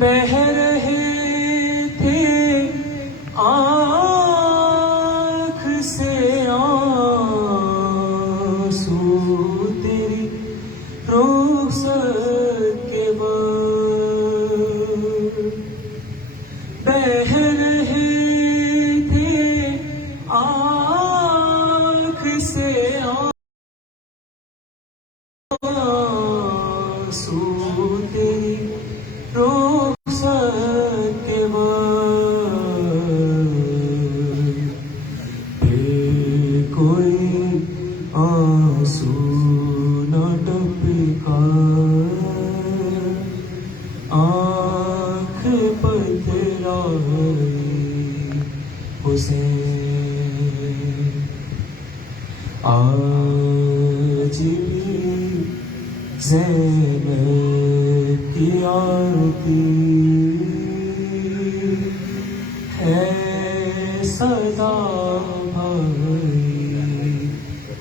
بہہ رہے تھے آنکھ سے آنسو تیری رخصت کے بعد، بہہ رہے تھے آنکھ سے آنسو تیری رخصت کے بعد، پھر کوئی آنسو نہ ٹپکا، آنکھ پتھرائی حسین، آج بھی زینب کی آتی ہے صدا بھائی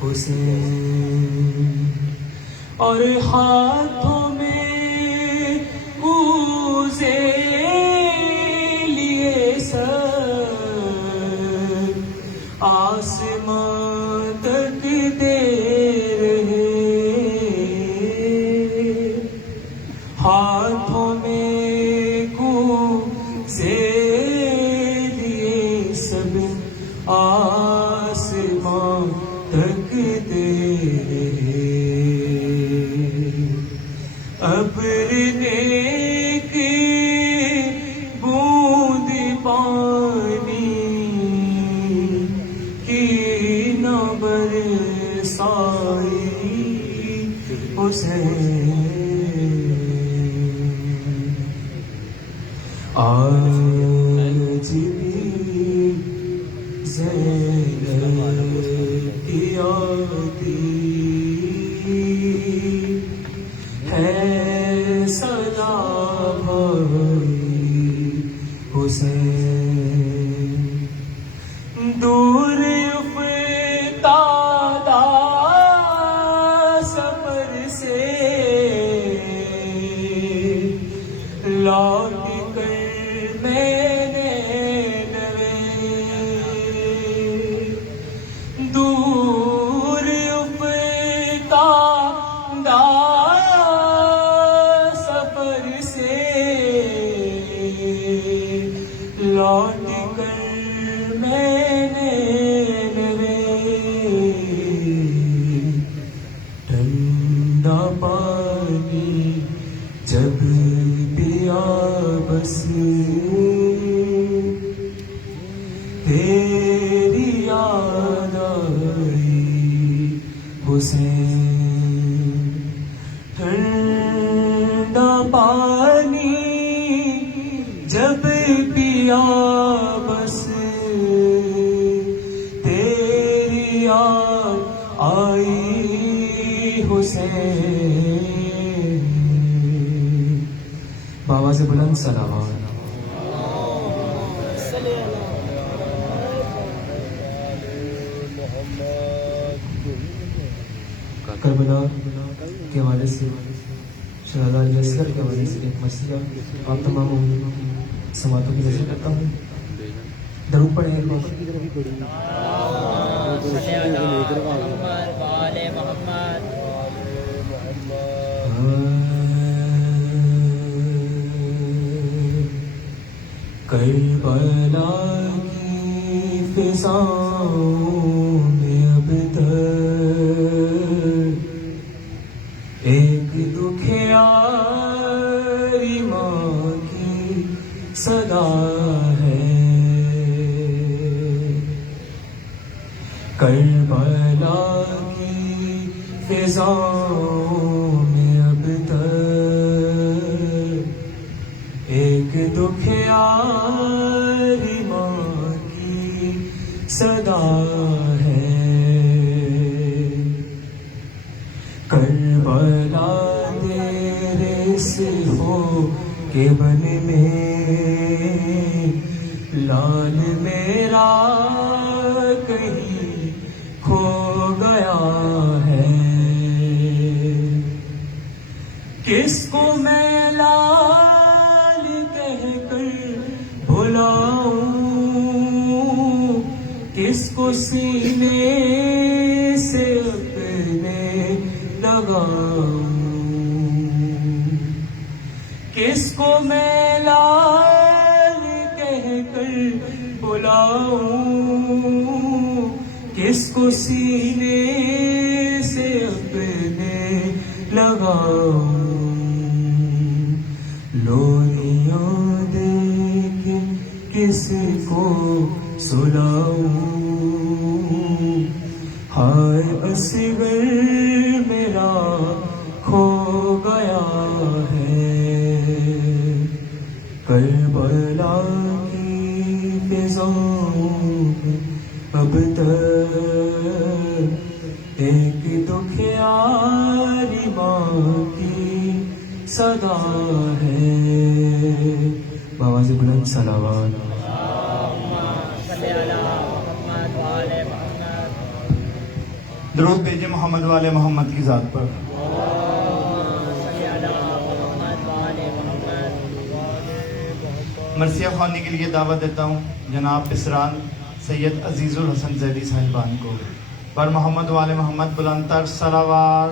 حسین، اور ہاتھوں میں کوزے لیے سر آسمان تک دے رہے، ہاتھوں میں کوزے لیے سب آسمان تک دے رہے، ابر نیک بوند پانی کی نہ برسائی حسین، آج بھی زینب کی آتی ہے صدا بھائی حسین، دور افتادہ سفر سے لوٹ کر میں نے دور افتادہ سفر سے لوٹ کر میں نے ٹھنڈا پانی جب پیا بس تیری یاد آئی حسین، ٹھنڈا پانی جب پیا بس تیری یاد آئی حسین، بابا سے بلند سلام، کربلا کے حوالے سے شہداء علی اصغر کے حوالے سے ایک مسئلہ آپ تمام سماعتوں کی نظر کرتا ہوں، درود پڑھیں ایک بار، کربلا کی فضاؤں میں اب تک ایک دکھیاری ماں کی صدا ہے، کربلا کی فضاؤں میں اب تک ایک دکھیاری ماں کی صدا ہے، کربلا تیرے سرحوں کے بن میں لال میرا کہیں کھو گیا ہے، کس کو میں لال کو سینے سے اپنے لگاؤں، کس کو میں لال کہہ کر بلاؤں، کس کو سینے سے اپنے لگاؤں، لولیاں دے کے کس کو سلاؤں، ہائے اصغر میرا کھو گیا ہے، کربلا کی فضاؤں میں اب تک ایک دکھیاری ماں کی صدا ہے، بآواز بلند صلوات۔ درود بھیجے محمد والے محمد کی ذات پر۔ مرثیہ خوانی کے لیے دعوت دیتا ہوں جناب پسران سید عزیز الحسن زیدی صاحبان کو، پر محمد والے محمد بلند تر صلوات۔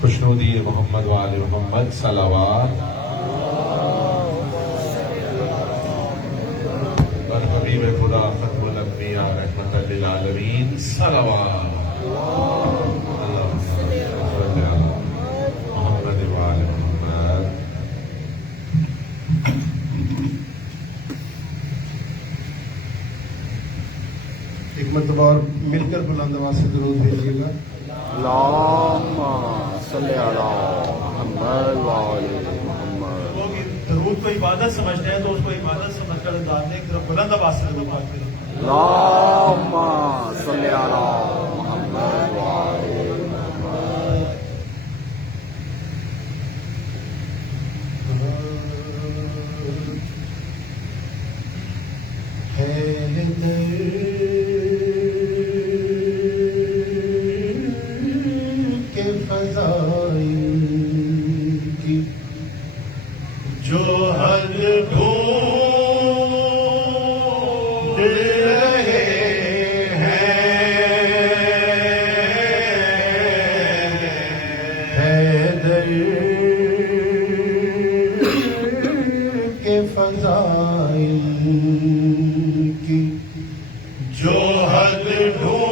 خوشنودی محمد وآل محمد صلوات۔ حبیب خدا ختم الانبیاء رحمت للعالمین صلوات۔ اللہم صلی علی محمد وآل محمد۔ ایک مرتبہ اور مل کر بلند آواز سے درود بھیجیے گا۔ اللہم صلی علی محمد وآل محمد۔ لوگ درود کو عبادت سمجھتے ہیں تو اس کو عبادت سمجھ کر انداز میں ایک طرف بلند آواز سے درود پاک کریں۔ اللہم صلی علی محمد وآل محمد۔ جو حد ڈھونڈ رہے ہیں حیدر کے فضائل کی، جو حد ڈھونڈ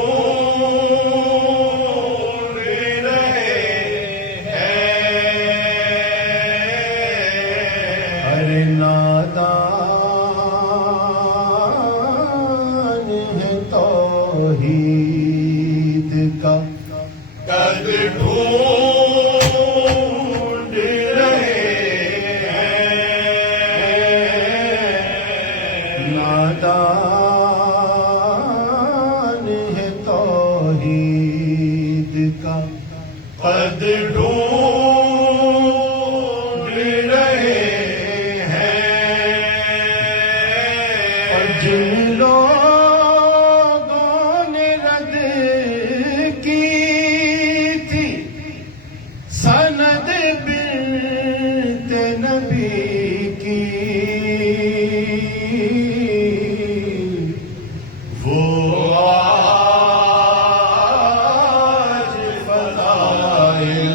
رہے ارے نادان ہے توحید کا قد ڈھونڈ رہے ہیں، نادان ہے توحید کا قد ڈھونڈ رہے ہیں، اور جن لوگوں نے رد کی تھی سند بنت نبی کی، وہ آج فضائل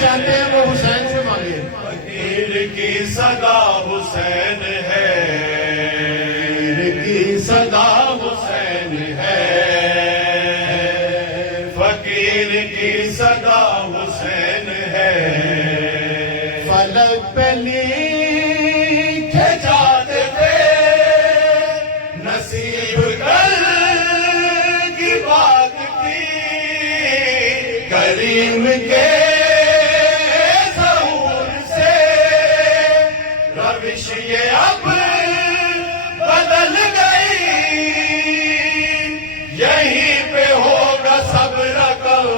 چاہتے ہیں وہ حسین سے مانگے. فقیر کی صدا حسین ہے، فقیر کی صدا حسین ہے، فقیر کی صدا حسین ہے. فلک پہ لکھے جاتے تھے نصیب کل کی بات کی، کریم کے ظہور سے روش یہ اب بدل گئی، یہیں پہ ہوگا سب رقم،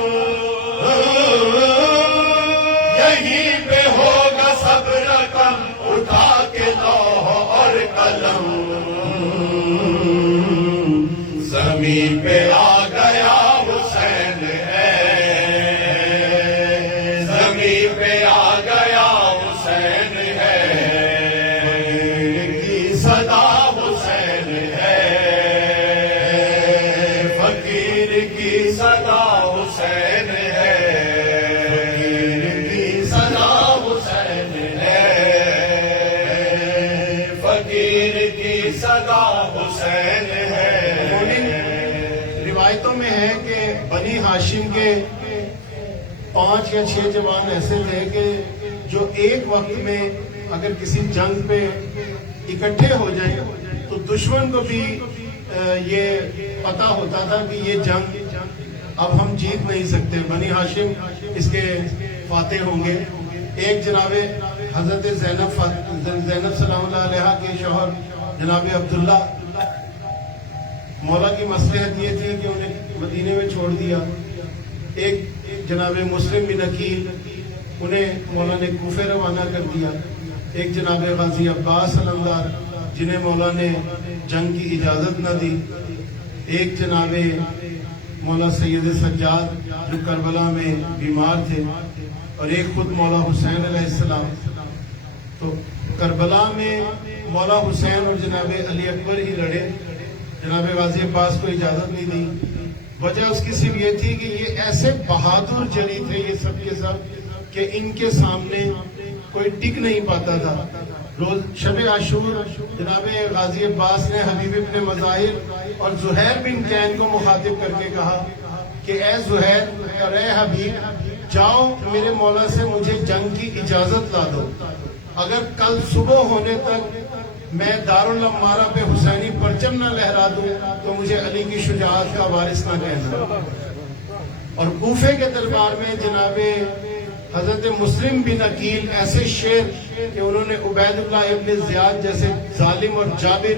یہیں پہ ہوگا سب رقم، اٹھا کے لوح اور قلم. زمین پہ آ گیا حسین ہے، زمین پہ آ گیا حسین ہے. کی صدا حسین ہے، فقیر کی صدا حسین ہے، فقیر کی صدا حسین ہے، فقیر کی صدا حسین ہے. روایتوں میں ہے کہ بنی ہاشم کے 5 یا 6 جوان ایسے تھے کہ جو ایک وقت میں اگر کسی جنگ پہ اکٹھے ہو جائیں تو دشمن کو بھی یہ پتا ہوتا تھا کہ یہ جنگ اب ہم جیت نہیں سکتے، بنی ہاشم اس کے فاتح ہوں گے. ایک جناب حضرت زینب سلام اللہ علیہ کے شوہر جناب عبداللہ، مولا کی مصلحت یہ تھی کہ انہیں مدینے میں چھوڑ دیا. ایک جناب مسلم بن عقیل، انہیں مولا نے کوفے روانہ کر دیا. ایک جناب غازی عباس علمدار، جنہیں مولا نے جنگ کی اجازت نہ دی. ایک جناب مولا سید سجاد جو کربلا میں بیمار تھے، اور ایک خود مولا حسین علیہ السلام. تو کربلا میں مولا حسین اور جناب علی اکبر ہی لڑے، جناب غازی عباس کو اجازت نہیں دی. وجہ اس کی صرف یہ تھی کہ یہ ایسے بہادر جری تھے یہ سب کے سب کہ ان کے سامنے کوئی ٹک نہیں پاتا تھا. روز شب عاشور جناب غازی عباس نے حبیب ابن مظاہر اور زہیر بن کین کو مخاطب کر کے کہا کہ اے زہیر اور اے حبیب، جاؤ میرے مولا سے مجھے جنگ کی اجازت لا دو. اگر کل صبح ہونے تک میں دارالعمارہ پہ حسینی پرچم نہ لہرا دوں تو مجھے علی کی شجاعت کا وارث نہ کہنا. اور کوفے کے دربار میں جناب حضرت مسلم بن عقیل ایسے شیر کہ انہوں نے عبید اللہ ابن زیاد جیسے ظالم اور جابر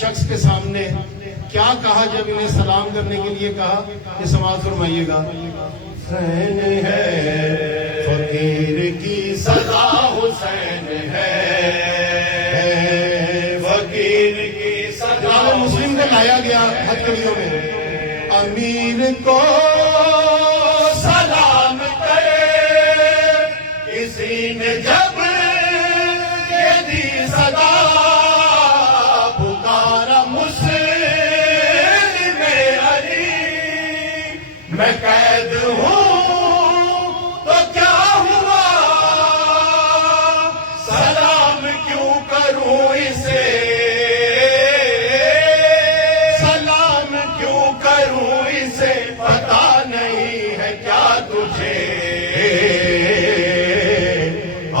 شخص کے سامنے کیا کہا جب انہیں سلام کرنے کے لیے کہا، یہ سماعت فرمائیے گا. حسین ہے فقیر کی صدا حسین ہے، فقیر کی صدا جناب مسلم کو لایا گیا ہتھکڑیوں میں. امیر کو سلام کرے کسی نے جب یہ دی صدا، پکارا مسلم علی میں قید ہوں تو کیا ہوا، سلام کیوں کروں اسے، سلام کیوں کروں اسے، پتا نہیں ہے کیا تجھے،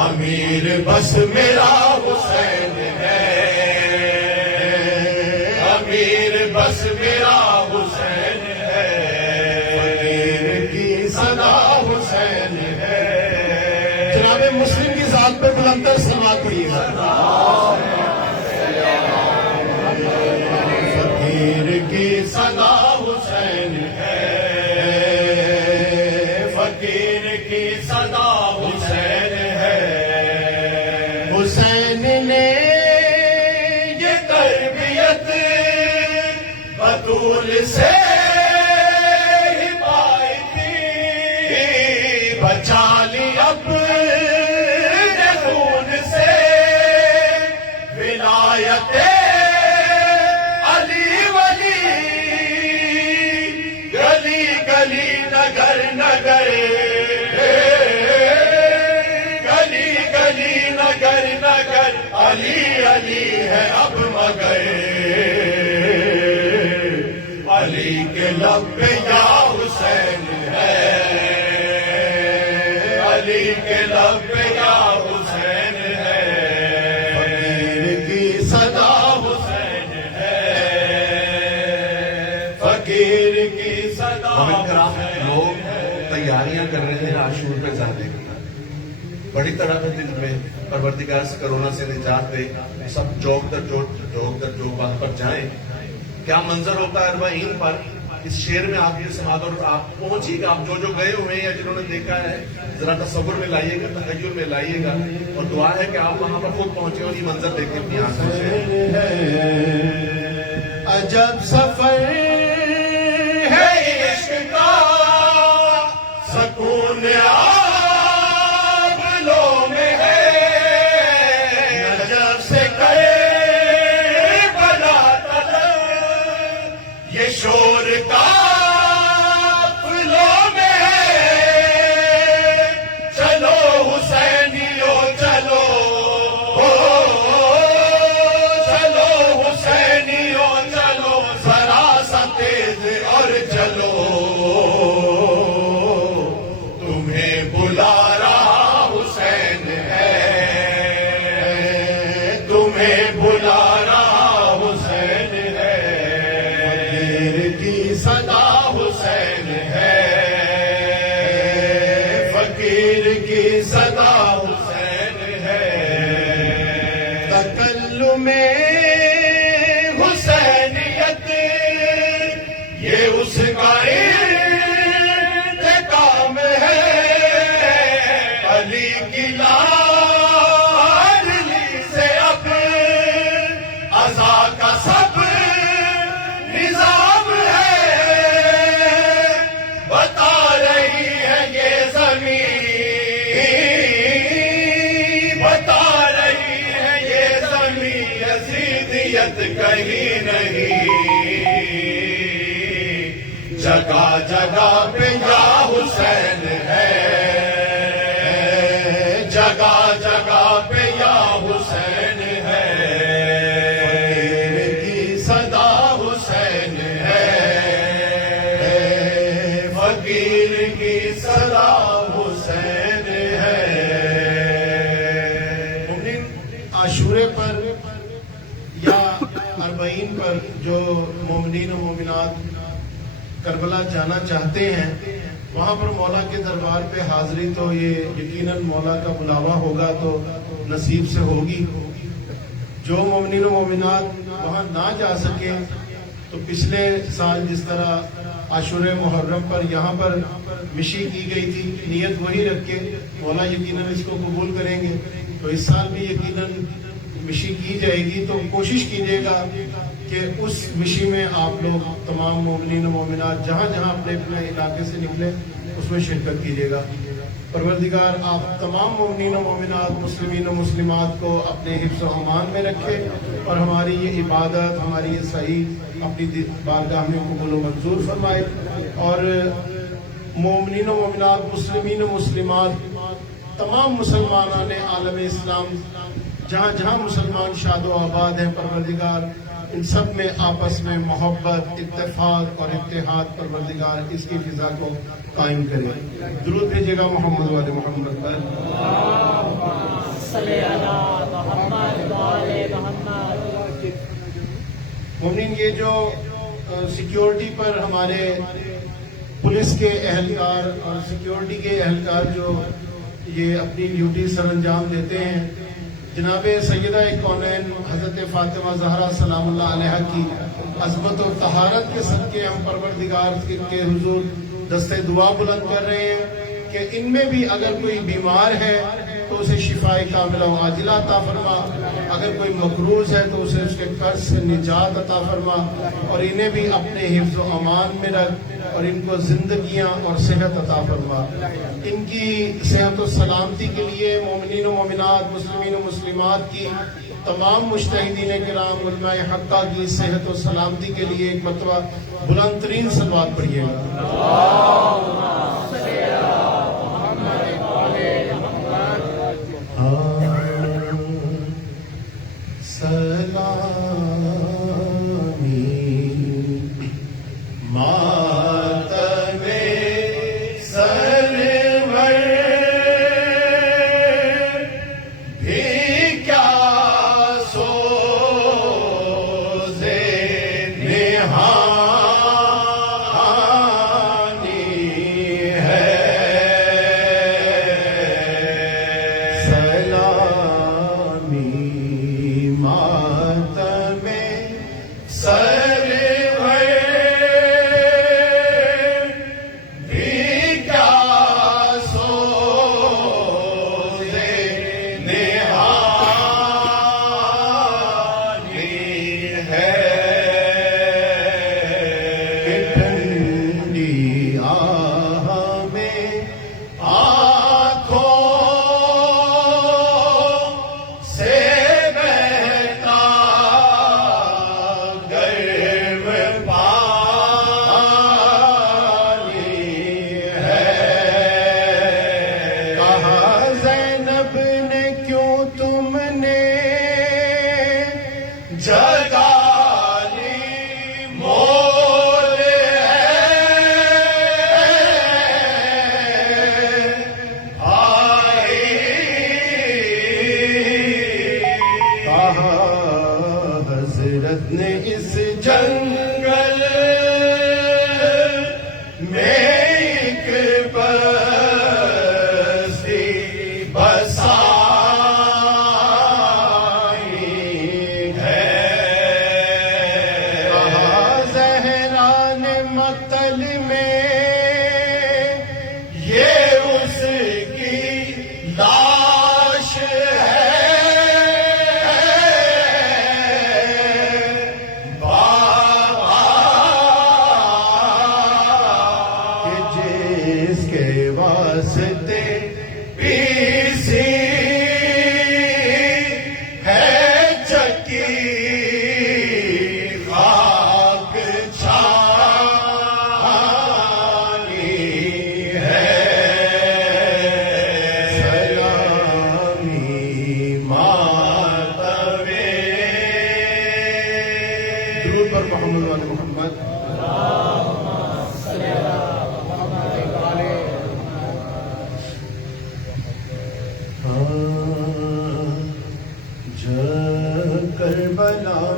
امیر بس میرا حسین ہے، امیر بس میرا حسین ہے، فقیر کی صدا حسین ہے. جناب مسلم کی ذات پہ بلندر سماعت پڑھیے گا. فقیر کی صدا حسین ہے، فقیر کی صدا حسین ہے. حسین نے یہ تربیت بطول سے ہی پائی تھی، بچا لی اپنے خون سے ولایت علی ولی، گلی گلی نگر نگر علی ہے اب مگر علی کے لب پہ یا حسین ہے علی کے لب پہ یا حسین ہے فقیر کی صدا حسین ہے فقیر کی صدا مومن کرام لوگ تیاریاں کر رہے ہیں عاشور پہ جانے کی بڑی تڑپ ہے دل میں پروردگار سے کرونا سے نجات دے سب جوک در جوک وہاں پر جائیں کیا منظر ہوتا ہے اربعین پر اس شعر میں آپ یہ سماعت اور آپ پہنچیے گا آپ جو گئے ہوئے ہیں یا جنہوں نے دیکھا ہے ذرا تصور میں لائیے گا تخیل میں لائیے گا اور دعا ہے کہ آپ وہاں پر خود پہنچے اور یہ منظر دیکھیں اپنی آنکھوں سے عجب سفر ہے عشق کا سکون آبلوں میں ہے نجف سے کربلا تک یہ شور قافلوں میں ہے چلو حسینیو چلو چلو حسینیو چلو ذرا سا تیز اور چلو تمہیں بلا رہا حسین ہے تمہیں بلا رہا حسین ہے فقیر کی صدا حسین ہے فقیر کی صدا حسین ہے تکلم حسینیت یہ اس کا انتقام ہے علی کی لاڈلی سے اب عزا کا سب نظام ہے بتا رہی ہے یہ زمین بتا رہی ہے یہ زمین یزیدیت کہیں نہیں جگہ جگہ پہ یا حسین ہے جگہ جگہ پہ یا حسین ہے فقیر کی صدا حسین ہے فقیر کی صدا حسین ہے مومنین عاشورے پر یا اربعین پر جو مومنین و مومنات کربلا جانا چاہتے ہیں وہاں پر مولا کے دربار پہ حاضری تو یہ یقیناً مولا کا بلاوا ہوگا تو نصیب سے ہوگی جو مومنین و مومنات وہاں نہ جا سکے تو پچھلے سال جس طرح عاشور محرم پر یہاں پر مشی کی گئی تھی نیت وہی رکھ کے مولا یقیناً اس کو قبول کریں گے تو اس سال بھی یقیناً مشی کی جائے گی تو کوشش کیجیے گا کہ اس مشی میں آپ لوگ تمام مومنین و مومنات جہاں جہاں اپنے اپنے علاقے سے نکلے اس میں شرکت کیجیے گا پروردگار آپ تمام مومنین و مومنات مسلمین و مسلمات کو اپنے حفظ و امان میں رکھے اور ہماری یہ عبادت ہماری یہ صحیح اپنی بارگاہ میں قبول و منظور فرمائے اور مومنین و مومنات مسلمین و مسلمات تمام مسلمانان عالم اسلام جہاں جہاں مسلمان شاد و آباد ہیں پروردگار ان سب میں آپس میں محبت اتفاق اور اتحاد پروردگار اس کی فضا کو قائم کرے درود بھیجیے گا محمد والے محمد پر صلی اللہ محمد والے محمد مومنین یہ جو سیکیورٹی پر ہمارے پولیس کے اہلکار اور سیکیورٹی کے اہلکار جو یہ اپنی ڈیوٹی سر انجام دیتے ہیں جناب سیدہ کونین حضرت فاطمہ زہرا سلام اللہ علیہ کی عظمت اور طہارت کے صدقے ہم پروردگار کے حضور دستے دعا بلند کر رہے ہیں کہ ان میں بھی اگر کوئی بیمار ہے تو اسے شفاء کاملہ و عاجلہ عطا فرما اگر کوئی مقروض ہے تو اسے اس کے قرض سے نجات عطا فرما اور انہیں بھی اپنے حفظ و امان میں رکھ اور ان کو زندگیاں اور صحت عطا فرما ان کی صحت و سلامتی کے لیے مومنین و مومنات مسلمین و مسلمات کی تمام مجتہدین کرام علماء حقہ کی صحت و سلامتی کے لیے ایک مرتبہ بلند ترین صلوات پڑھیے گا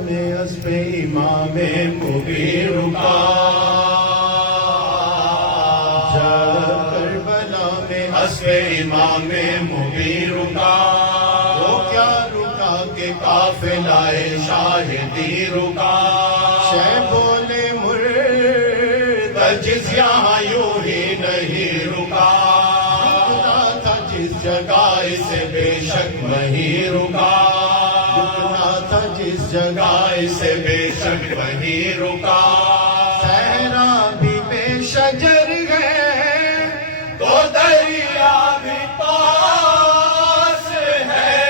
میں اسب امام مبین رکا جب کربلا میں اسب امام مبین رکا وہ کیا رکا کہ قافلہ شاہدی رکا شہ بولے جس یہاں یوں ہی نہیں رکا رکنا تھا جس جگہ سے بے شک وہیں رکا رکنا تھا جس جگہ سے بے شک وہیں رکا صحرا بھی بے شجر ہے تو دریا بھی پاس ہے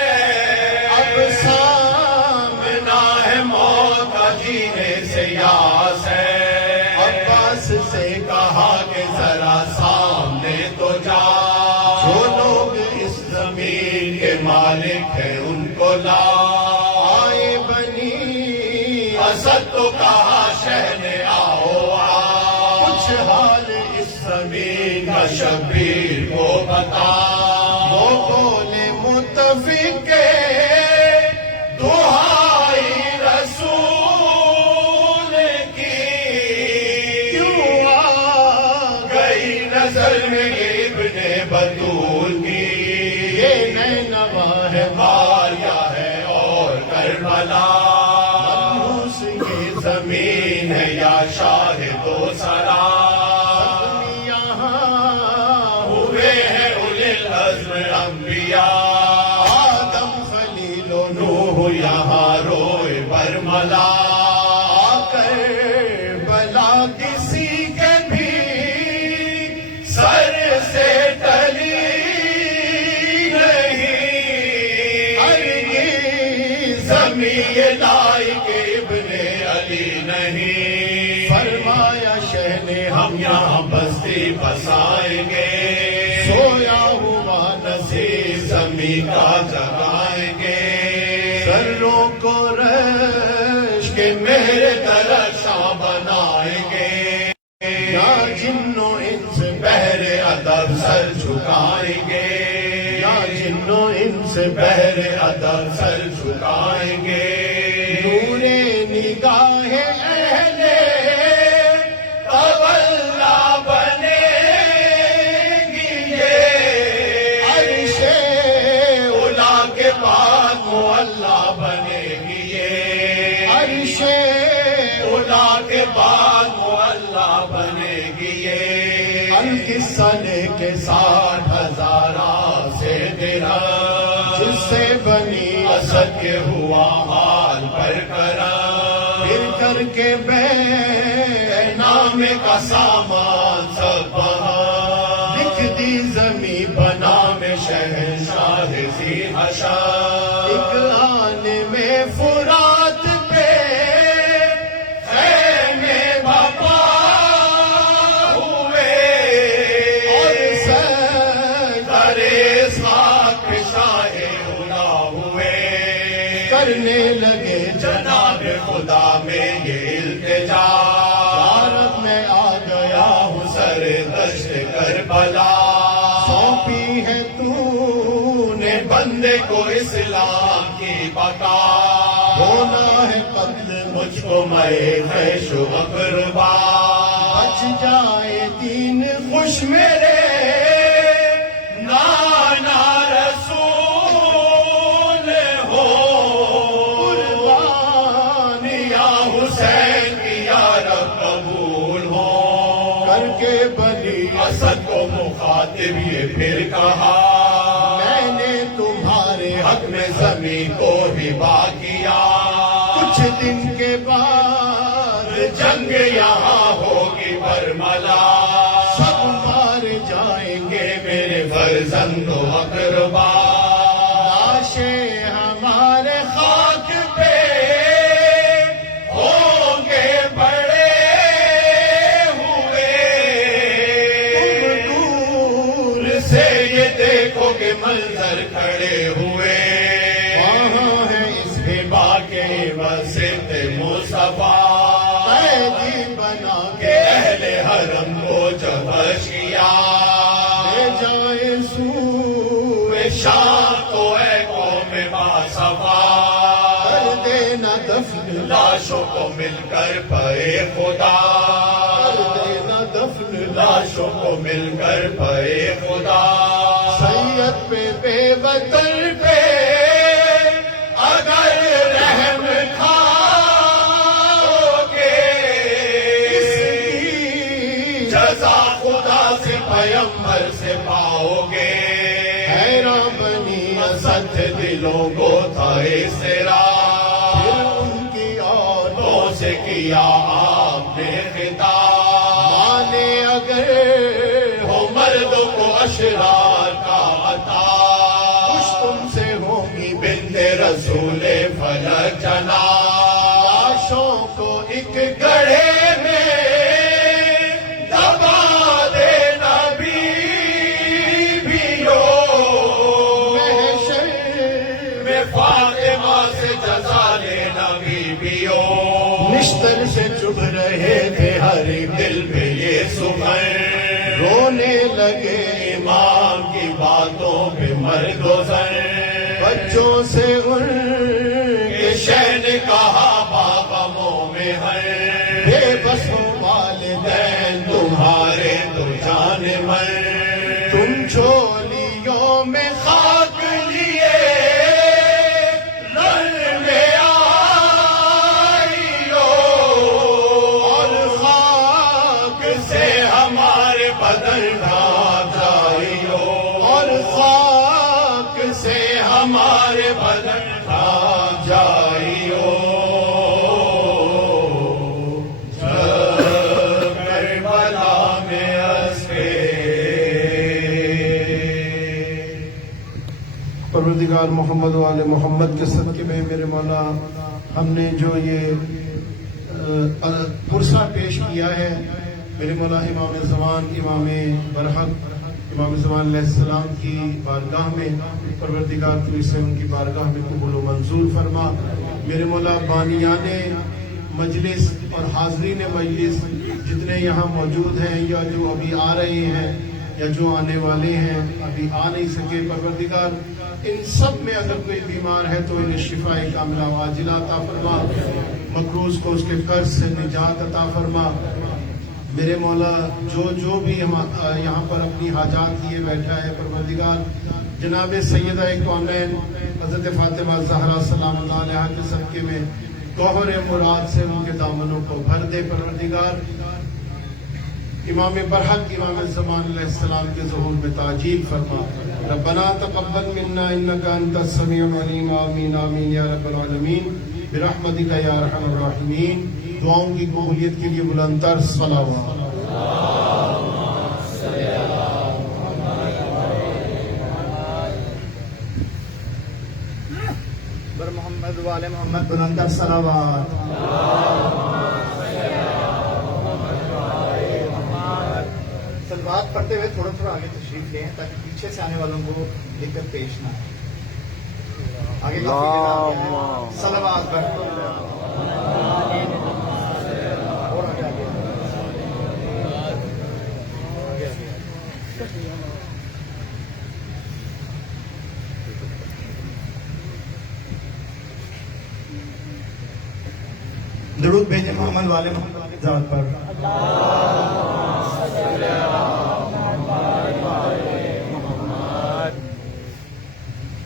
اب سامنا ہے موت کا جینے سے یاس ہے سے کہا کہ ذرا سامنے تو جا جو لوگ اس زمین کے مالک ہیں ان کو لا آئے بنی اسد تو کہا شہنے آؤ کچھ حال اس زمین کا شبیر کو بتا وہ بولے متفق دعائی رسول نظر میں ابن بطول کی یہ نینوا ہے ماریا ہے اور کربلا منحوس یہ زمین ہے یا شاہد و سرا یہاں ہوئے ہیں اولی العزم انبیاء آدم خلیل و نوح یہاں روئے برملا کربلا کسی کے بھی سر سے ٹلی نہیں ہرگز زمین لائق ابن علی نہیں فرمایا شہ نے ہم یہاں بستی بسائیں گے سویا ہوا نصیب زمین کا جگائیں گے سروں کو رش کے میرے درشاں بنائیں گے یا جنو انس بہر ادب سر جھکائیں گے یا جنو انس بہر ادب سر جھکائیں گے نور نگاہ اہل تولا بنے گی یہ عرش اولا کے بعد معلا بنے گی یہ عرش اولا کے بعد معلا بنے گی یہ القصہ لے کے 60,000 سے درا جس سے بنی اسد کے ہوا حال پر کرا پھر کر کے بے نام کا سامان سب بہا لکھ دی زمین بنا میں شہنشاہ ذی حشا ایک آن میں فرات پہ خیمے باپا ہوئے اور سرے ساکھ شاہ اولا ہوئے کرنے لگے جناب خدا میں یہ التجا یارب میں آ گیا ہوں سر دشت کربلا سونپی ہے تو نے بندے کو اسلام کی بقا ہونا ہے قتل مجھ کو میں خیش و اقربا بچ جائے دین خوش میرے نانا رسول ہو قربان یا حسین کی یا رب قبول ہو کر کے بنی اسد کو مخاطب یہ پھر کہا میں نے تمہارے حق میں زمین کو ہبا کیا کچھ دن کے بعد جنگ یہاں ہوگی برملا سب مار جائیں گے میرے فرزند و اقربا لاشیں ہمارے خاک پہ ہوں گے بڑے ہوئے تم دور سے یہ دیکھو کہ منظر کھڑے ہوئے وہاں ہے اس ہبا کے وسط مصطفیٰ قیدی بنا کے اہل حرم کو جب کیا لے جائے سوئے شام کو اے قوم باصفا کر دینا دفن لاشوں کو مل کر پائے خدا دینا دفن لاشوں کو مل کر پائے خدا سید پہ بے وطن پہ اگر رحم کھاؤگے جزا خدا سے پیغمبر سے پاؤ گے حیران بنی اسد دلوں کو تھا سرا ان کی اور سے کیا آپ نے خطاب مانے اگر ہو مردوں کو اشرار کا عطا خوش تم سے ہوگی بنت رسول فلک جنا لاشوں کو ایک گڑھے میں دبا دینا بیویوں محشر میں فاطمہ سے جزا لینا بیویوں نشتر سے چبھ رہے تھے ہر ایک دل پہ یہ سخن رونے لگے امام کی باتوں پہ مرد و زن بچوں سے ان کہ شہ نے کہا باغموں میں ہے بے بس ہو والدین تمہارے تو جان من تم چولیوں میں خاک لیے رن میں آئی اور خاک سے ہمارے بدن ڈھانپ جائیو اور خاک سے ہمارے بدن ڈھانپ جائیو کربلا میں اسے پروردگار محمد و آل محمد کے صدقے میں میرے مولا ہم نے جو یہ پرسہ پیش کیا ہے میرے مولا امام زمان امام برحق امام زمان علیہ السلام کی بارگاہ میں پروردگار تو اسے ان کی بارگاہ میں قبول و منظور فرما میرے مولا بانیان مجلس اور حاضرین مجلس جتنے یہاں موجود ہیں یا جو ابھی آ رہے ہیں یا جو آنے والے ہیں ابھی آ نہیں سکے پروردگار ان سب میں اگر کوئی بیمار ہے تو انہیں شفا کاملہ واجلہ عطا فرما مقروض کو اس کے قرض سے نجات عطا فرما میرے مولا جو بھی یہاں پر اپنی حاجات لیے بیٹھا ہے پروردگار جناب سیدہ کونین حضرت فاطمہ زہرا سلام اللہ علیہا کے صدقے میں گوہر مراد سے ان کے دامنوں کو بھر دے پروردگار امام برحق امام زمان علیہ السلام کے ظہور میں تعجیل فرما ربنا تقبل منا انك انت السميع العليم آمین آمین یا رب العالمین برحمتک یا ارحم الراحمین دعاؤں کی قبولیت کے لیے بلند تر صلوات بر محمد والے محمد بلند تر صلوات سلوات پڑھتے ہوئے تھوڑا تھوڑا آگے تشریف لیں تاکہ پیچھے سے آنے والوں کو دقت پیش نہ آئے آگے سلوات اور آگے آگے درود بھیجے محمد والے محمد ذات پر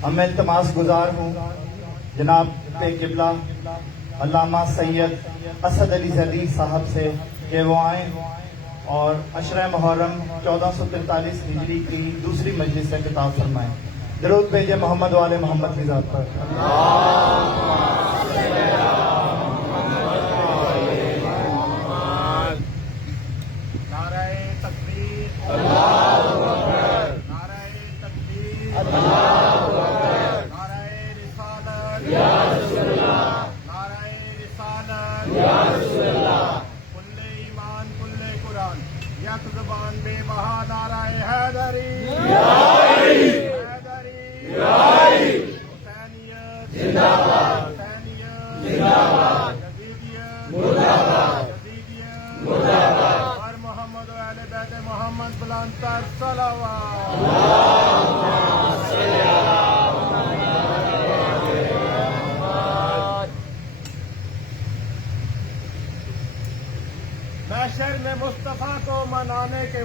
اب میں التماس گزار ہوں جناب قبلہ علامہ سید اسد علی زرعی صاحب سے کہ وہ آئیں اور عشرہ محرم 1443 ہجری کی دوسری مجلس سے خطاب فرمائیں. درود بھیجے محمد والے محمد کی ذات پر. زبان بے بہا نعرہ حیدری حسینیت زندہ باد یزیدیت مردہ باد ہر محمد و اہل بیت محمد بلند تر صلوات.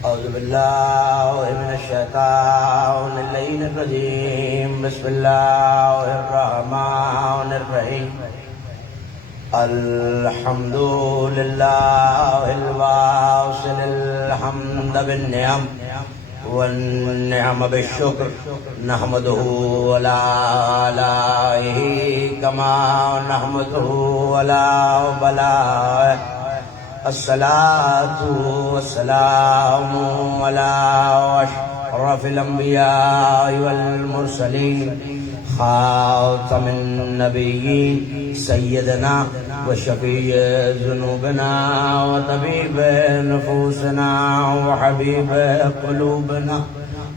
أعوذ بالله من الشيطان الرجيم بسم الله الرحمن الرحيم الحمد لله الواصل الحمد بالنعم والنعم بالشكر نحمده ولا آلائه كما نحمده ولا بلائه الصلاة والسلام على أشرف الأنبياء والمرسلين خاتم النبيين سيدنا وشفيع ذنوبنا وطبيب نفوسنا وحبيب قلوبنا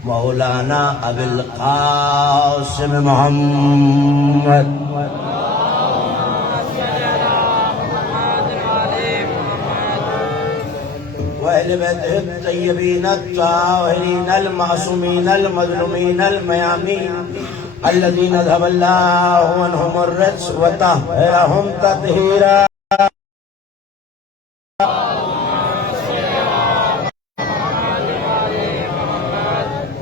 مولانا أبي القاسم محمد وأهل بيته الطيبين الطاهرين المعصومين المظلومين الميامين الذين ذهب الله عنهم الرجس وطهرهم تطهيرا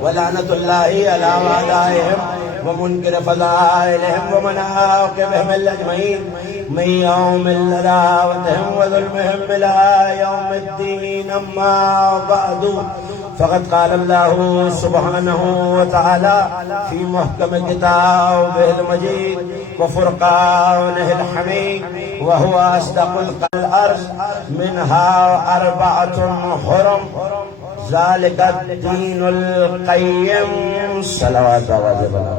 ولعنة الله على أعدائهم ومنكر فضائلهم ومناقبهم الأجمعين من يوم عداوتهم وظلمهم إلى يوم الدين. أما بعد فقد قال الله سبحانه وتعالى في محكم كتابه المجيد وفرقانه الحميد وهو أصدق الأرض منها 4 حرم ذلك الدين القيم. صلوات الله.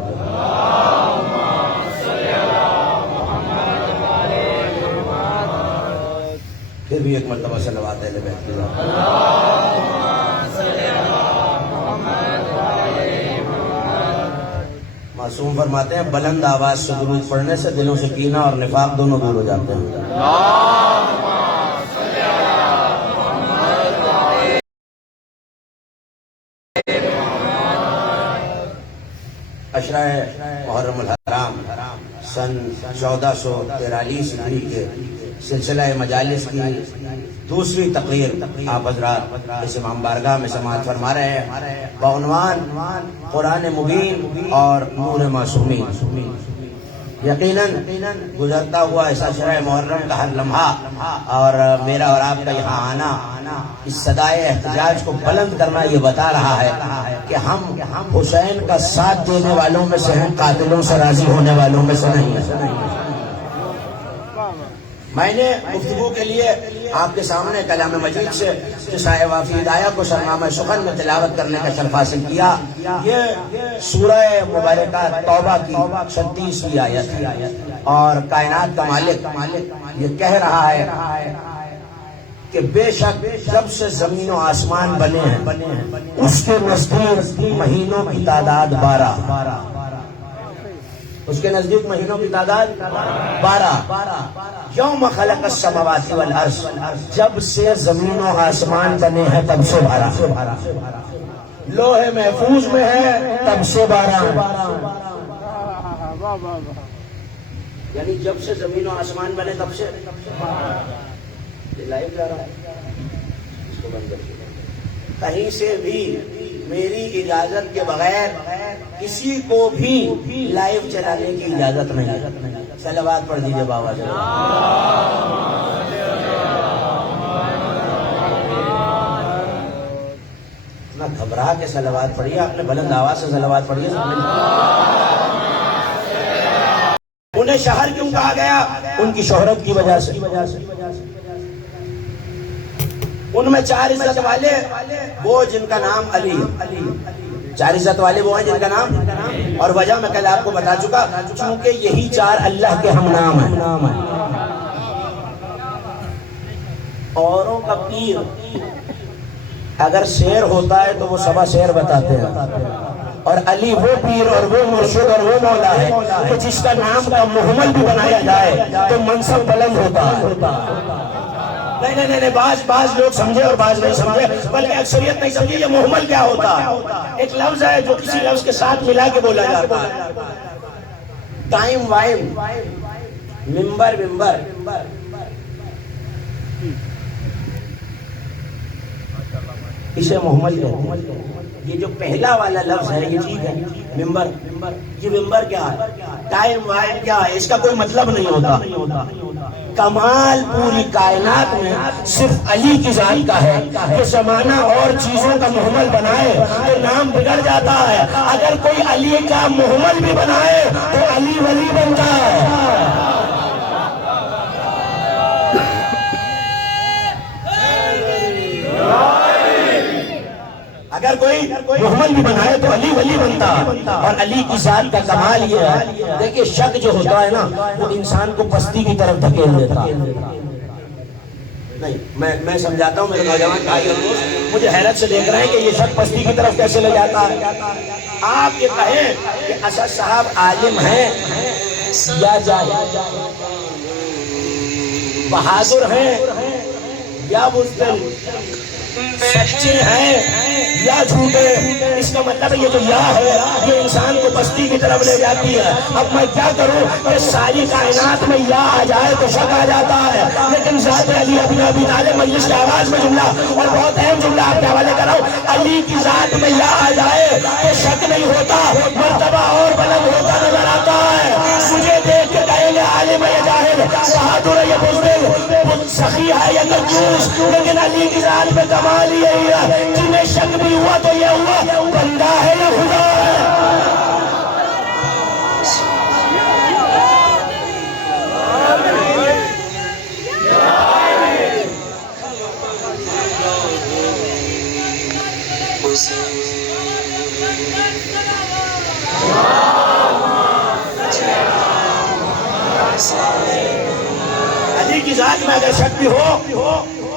پھر بھی ایک مرتبہ صلوات اہل بیت کی ذات. معصوم فرماتے ہیں بلند آواز سے درود پڑھنے سے دلوں سے کینہ اور نفاق دونوں دور ہو جاتے ہیں. اشرہ محرم الحرام سن 1443 ہجری کے سلسلہ مجالس کی دوسری تقریر آپ حضرات اس امام بارگاہ میں سماعت فرما رہے ہیں بعنوان قرآن مبین اور نور معصومین. یقیناً گزرتا ہوا ایسا شرح محرم کا ہر لمحہ اور میرا اور آپ کا یہاں آنا اس صدائے احتجاج کو بلند کرنا یہ بتا رہا ہے کہ ہم حسین کا ساتھ دینے والوں میں سے ہیں, قاتلوں سے راضی ہونے والوں میں سے نہیں ہیں. میں نے گفتگو کے لیے آپ کے سامنے کلام مجید سے قصہ وافی ہدایہ کو سرنامہ سخن میں تلاوت کرنے کا شرف حاصل کیا. یہ سورہ مبارکہ توبہ کی 36ویں آیت ہے اور کائنات کا مالک یہ کہہ رہا ہے کہ بے شک جب سے زمین و آسمان بنے ہیں اس کے نزدیک مہینوں کی تعداد 12. اس کے نزدیک مہینوں کی تعداد 12. یوم خلق السماوات والارض, جب سے زمین و آسمان بنے ہیں تب سے 12. لوح محفوظ میں ہے تب سے 12. یعنی جب سے زمین و آسمان بنے تب سے لائیو جا رہا ہے, اس کو بند کر کے کہیں سے بھی میری اجازت کے بغیر کسی کو بھی لائیو چلانے کی اجازت نہیں ہے. صلوات پڑھ دیجیے بابا جی. اتنا گھبرا کے صلوات پڑھیے, آپ نے بلند آواز سے صلوات پڑھیے. انہیں شہر کیوں کہا گیا؟ ان کی شہرت کی وجہ سے. ان میں 4 عزت والے وہ جن کا نام علی. 4 عزت والے وہ ہیں جن کا نام, اور وجہ میں کل آپ کو بتا چکا چونکہ یہی 4 اللہ کے ہم نام ہیں. اوروں کا پیر اگر شعر ہوتا ہے تو وہ سبا شعر بتاتے ہیں، اور علی وہ پیر اور وہ مرشد اور وہ مولا ہے کہ جس کا نام کا محمل بھی بنایا جائے تو منصب بلند ہوتا ہے۔ نہیں، بعض لوگ سمجھے اور بعض نہیں سمجھے، بلکہ اکثریت نہیں سمجھے یہ محمل کیا ہوتا ہے۔ ایک لفظ ہے جو کسی لفظ کے ساتھ ملا کے بولا جاتا ہے، ٹائم وائم، ممبر، اسے محمل کہتے ہیں۔ یہ جو پہلا والا لفظ ہے یہ ٹھیک ہے، ممبر، یہ ممبر کیا ہے، ٹائم وائم کیا ہے، اس کا کوئی مطلب نہیں ہوتا۔ کمال پوری کائنات میں صرف علی کی ذات کا ہے کہ زمانہ اور چیزوں کا محمل بنائے تو نام بگڑ جاتا ہے، اگر کوئی علی کا محمل بھی بنائے تو علی ولی بنتا ہے۔ اگر کوئی محمل بھی بنائے تو علی ولی بنتا، اور علی کی ذات کا کمال یہ ہے، دیکھیں شک جو ہوتا ہے نا وہ انسان کو پستی کی طرف دھکیل دیتا ہے۔ نہیں، میں سمجھاتا ہوں، میرے نوجوان بھائی اور دوست مجھے حیرت سے دیکھ رہے ہیں کہ یہ شک پستی کی طرف کیسے لے جاتا ہے۔ آپ یہ کہیں کہ اسد صاحب عالم ہیں یا جاہل، بہادر ہیں یا بزدل، سچے ہیں یا جھوٹے، اس کا مطلب ہے یہ جو یا ہے یہ انسان کو پستی کی طرف لے جاتی ہے۔ اب میں کیا کروں کہ ساری کائنات میں یا آ جائے تو شک آ جاتا ہے، لیکن ذات علی ابن ابی طالب، مجلس کے آغاز میں جملہ اور بہت اہم جملہ آپ کے حوالے کر رہا ہوں، علی کی ذات میں یا آ جائے تو شک نہیں ہوتا، مرتبہ اور بلند ہوتا نظر آتا ہے۔ مجھے دیکھ کے کہیں گے عالم ہے یا جاہل، بہادر ہے یا بزدل، سخی ہے یا کنجوس، لیکن علی کی ذات میں کمال یہی ہے، جنہیں شک بھی ہوا تو یہ ہوا بندہ ہے یا خدا ہے۔ علی کی ذات میں اگر شک بھی ہو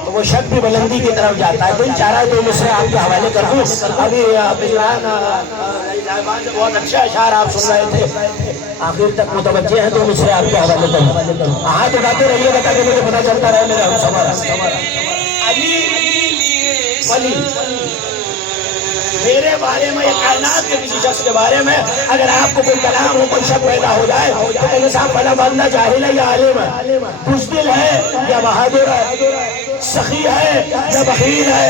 تو وہ شک بھی بلندی کی طرف جاتا ہے۔ دل چاہ رہا ہے تو مجھے آپ کے حوالے کر دوں، ابھی بہت اچھا اشعار آپ سن رہے تھے، آخر تک متوجہ ہیں تو مجھ سے آپ کے حوالے کروں، ہاتھ اٹھاتے رہیے گا تاکہ مجھے پتا چلتا رہے میرا سمر۔ علی ولی، میرے بارے میں یا کائنات کے کسی شخص کے بارے میں اگر آپ کو کوئی کلام ہو، کوئی شک پیدا ہو جائے تو کہیں صاحب فلاں بندہ جاہل ہے یا عالم ہے، بزدل ہے یا بہادر ہے، سخی ہے یا بخیل ہے۔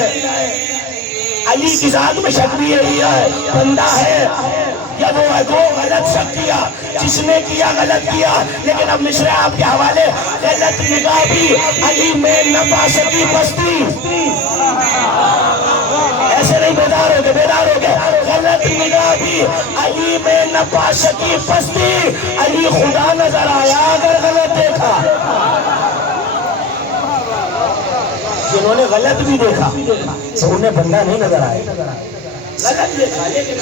علی کی ذات میں شک بھی یہی ہے، بندہ ہے یا وہ ہے جو غلط شک کیا، جس نے کیا غلط کیا، لیکن اب مصرع آپ کے حوالے، غلط نگاہ بھی علی میں نہ پا سکی پستی۔ ایسے نہیں، بیدار ہو گئے، غلط نگاہ بھی علی میں نہ پا سکی پستی، علی خدا نظر آیا اگر غلط دیکھا۔ جنہوں نے غلط بھی دیکھا تو انہیں بندہ نہیں نظر آئے، غلط دیکھا لیکن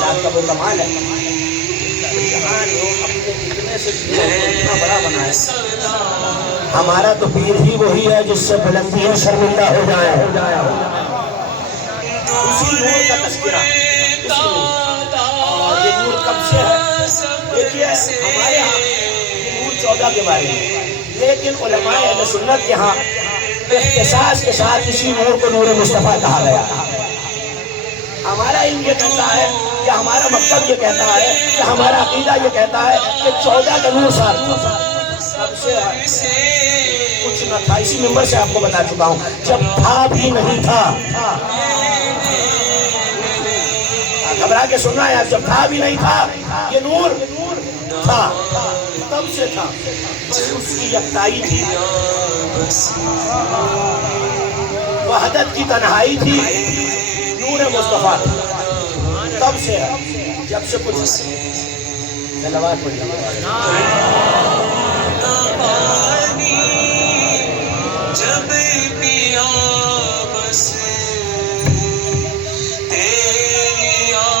ذات کا وہ کمال ہے، جہاں لوگ اپنے اتنے سے اتنا بڑا بنائے۔ ہمارا تو پیر ہی وہی ہے جس سے بلندی ہے شرمندہ ہو جائے، اسی نور کا تذکرہ، اور یہ نور کب سے ہے؟ دیکھیے ہمارے ہاں نور 14 کے بارے میں، لیکن علماء اہل سنت کے ہاں اختصاص کے ساتھ اسی نور کو نور مصطفیٰ کہا گیا۔ ہمارا علم یہ کہتا ہے کہ ہمارا مکتب یہ کہتا ہے کہ ہمارا عقیدہ یہ کہتا ہے کہ 14 کا نور ساتھ سب سے کچھ نہ تھا، اسی ممبر سے آپ کو بتا چکا ہوں، جب تھا بھی نہیں تھا، گھبرا کے سننا ہے، جب تھا بھی نہیں تھا یہ نور تھا، تب سے تھا، اس کی یکتائی تھی، وحدت کی تنہائی تھی، نور مصطفیٰ تب سے ہے، جب سے کچھ سلوات پڑھیے۔ جب پیا بس تیری آئی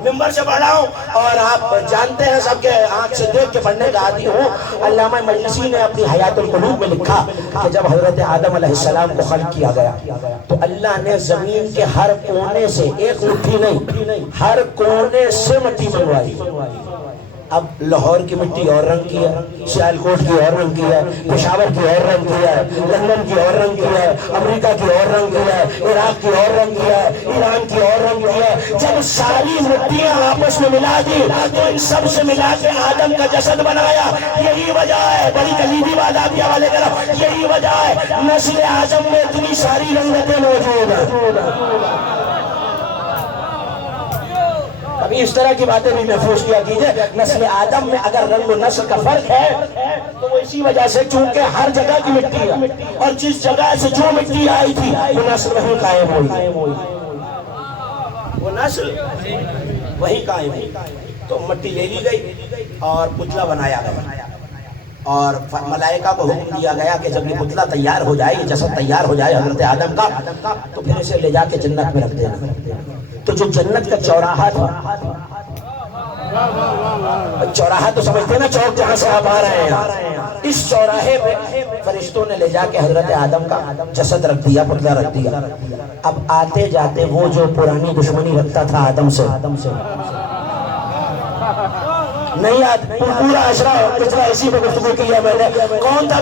ممبر سے پڑھ رہا ہوں اور آپ جانتے ہیں سب کے آنکھ سے دیکھ کے پڑھنے کا عادی ہوں۔ علامہ مجلسی نے اپنی حیات القلوب میں لکھا کہ جب حضرت آدم علیہ السلام کو خلق کیا گیا تو اللہ نے زمین کے ہر کونے سے، ایک مٹھی نہیں، ہر کونے سے مٹی منگوائی۔ اب لاہور کی مٹی اور رنگ کی ہے، سیالکوٹ کی اور رنگ کی ہے، پشاور کی اور رنگ کی ہے، لندن کی اور رنگ کی ہے، امریکہ کی اور رنگ کی ہے، عراق کی اور رنگ کی ہے، ایران کی اور رنگ کی ہے۔ جب ساری مٹیاں آپس میں ملا دی تو ان سب سے ملا کے آدم کا جسد بنایا۔ یہی وجہ ہے، بڑی کلیدی بات آپ کے حوالے کرو، یہی وجہ ہے نسل اعظم میں اتنی ساری رنگتیں موجود ہیں۔ ابھی اس طرح کی باتیں بھی محفوظ کیا کیجئے۔ نسل آدم میں اگر رنگ و نسل کا فرق ہے تو وہ اسی وجہ سے چونکہ ہر جگہ کی مٹی ہے اور جس جگہ سے جو مٹی آئی تھی وہ نسل وہیں قائم ہوئی، وہ نسل وہیں قائم ہوئی۔ تو مٹی لے لی گئی اور پتلا بنایا گیا اور ملائکہ کو حکم دیا گیا کہ جب یہ پتلا تیار ہو جائے، یہ جسد تیار ہو جائے حضرت آدم کا، تو پھر اسے لے جا کے جنت میں رکھ دینا۔ تو جو جنت کا چوراہا تھا، چوراہا تو سمجھتے ہیں نا چوک جہاں سے آپ آ رہے ہیں، اس چوراہے پہ فرشتوں نے لے جا کے حضرت آدم کا جسد رکھ دیا، پتلا رکھ دیا۔ اب آتے جاتے وہ جو پرانی دشمنی رکھتا تھا آدم سے، نہیں یاد، پورا عشرہ پچھلا اسی پہ گفتگو کیا میں نے، کون تھا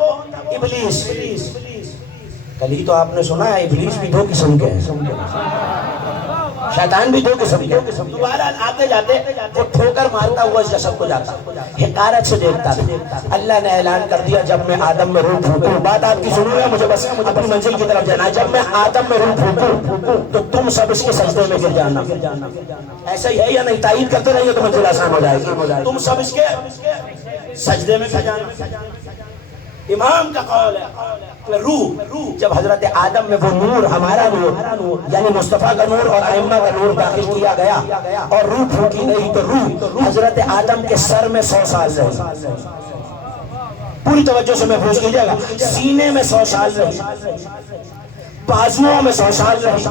وہ؟ ابلیس۔ کل ہی تو آپ نے سنا ہے ابلیس بھی دو قسم کے ہیں، شیطان بھی دو قسم کے ہیں۔ دوبارہ آتے جاتے وہ ٹھوکر مارتا ہوا اس جسد کو جاتا، حقارت سے دیکھتا تھا۔ اللہ نے اعلان کر دیا جب میں آدم میں روح پھونکوں، بات آپ کی سنو گا، مجھے بس اپنی منزل کی طرف جانا ہے، جب میں آدم میں روح پھونکوں تو تم سب اس کے سجدے میں گر جانا۔ ایسا ہی ہے یا نہیں؟ تائید کرتے رہیے تو منزل آسان ہو جائے گی۔ تم سب اس کے سجدے میں گر جانا۔ امام کا قول ہے روح جب حضرت آدم میں وہ نور، ہمارا نور یعنی مصطفیٰ کا نور اور ائمہ کا نور داخل کیا گیا اور روح پھونکی گئی تو روح حضرت آدم کے سر میں 100 سال رہی۔ پوری توجہ سے محفوظ کیجئے گا، سینے میں 100 سال رہی، بازوؤں میں 100 سال رہی،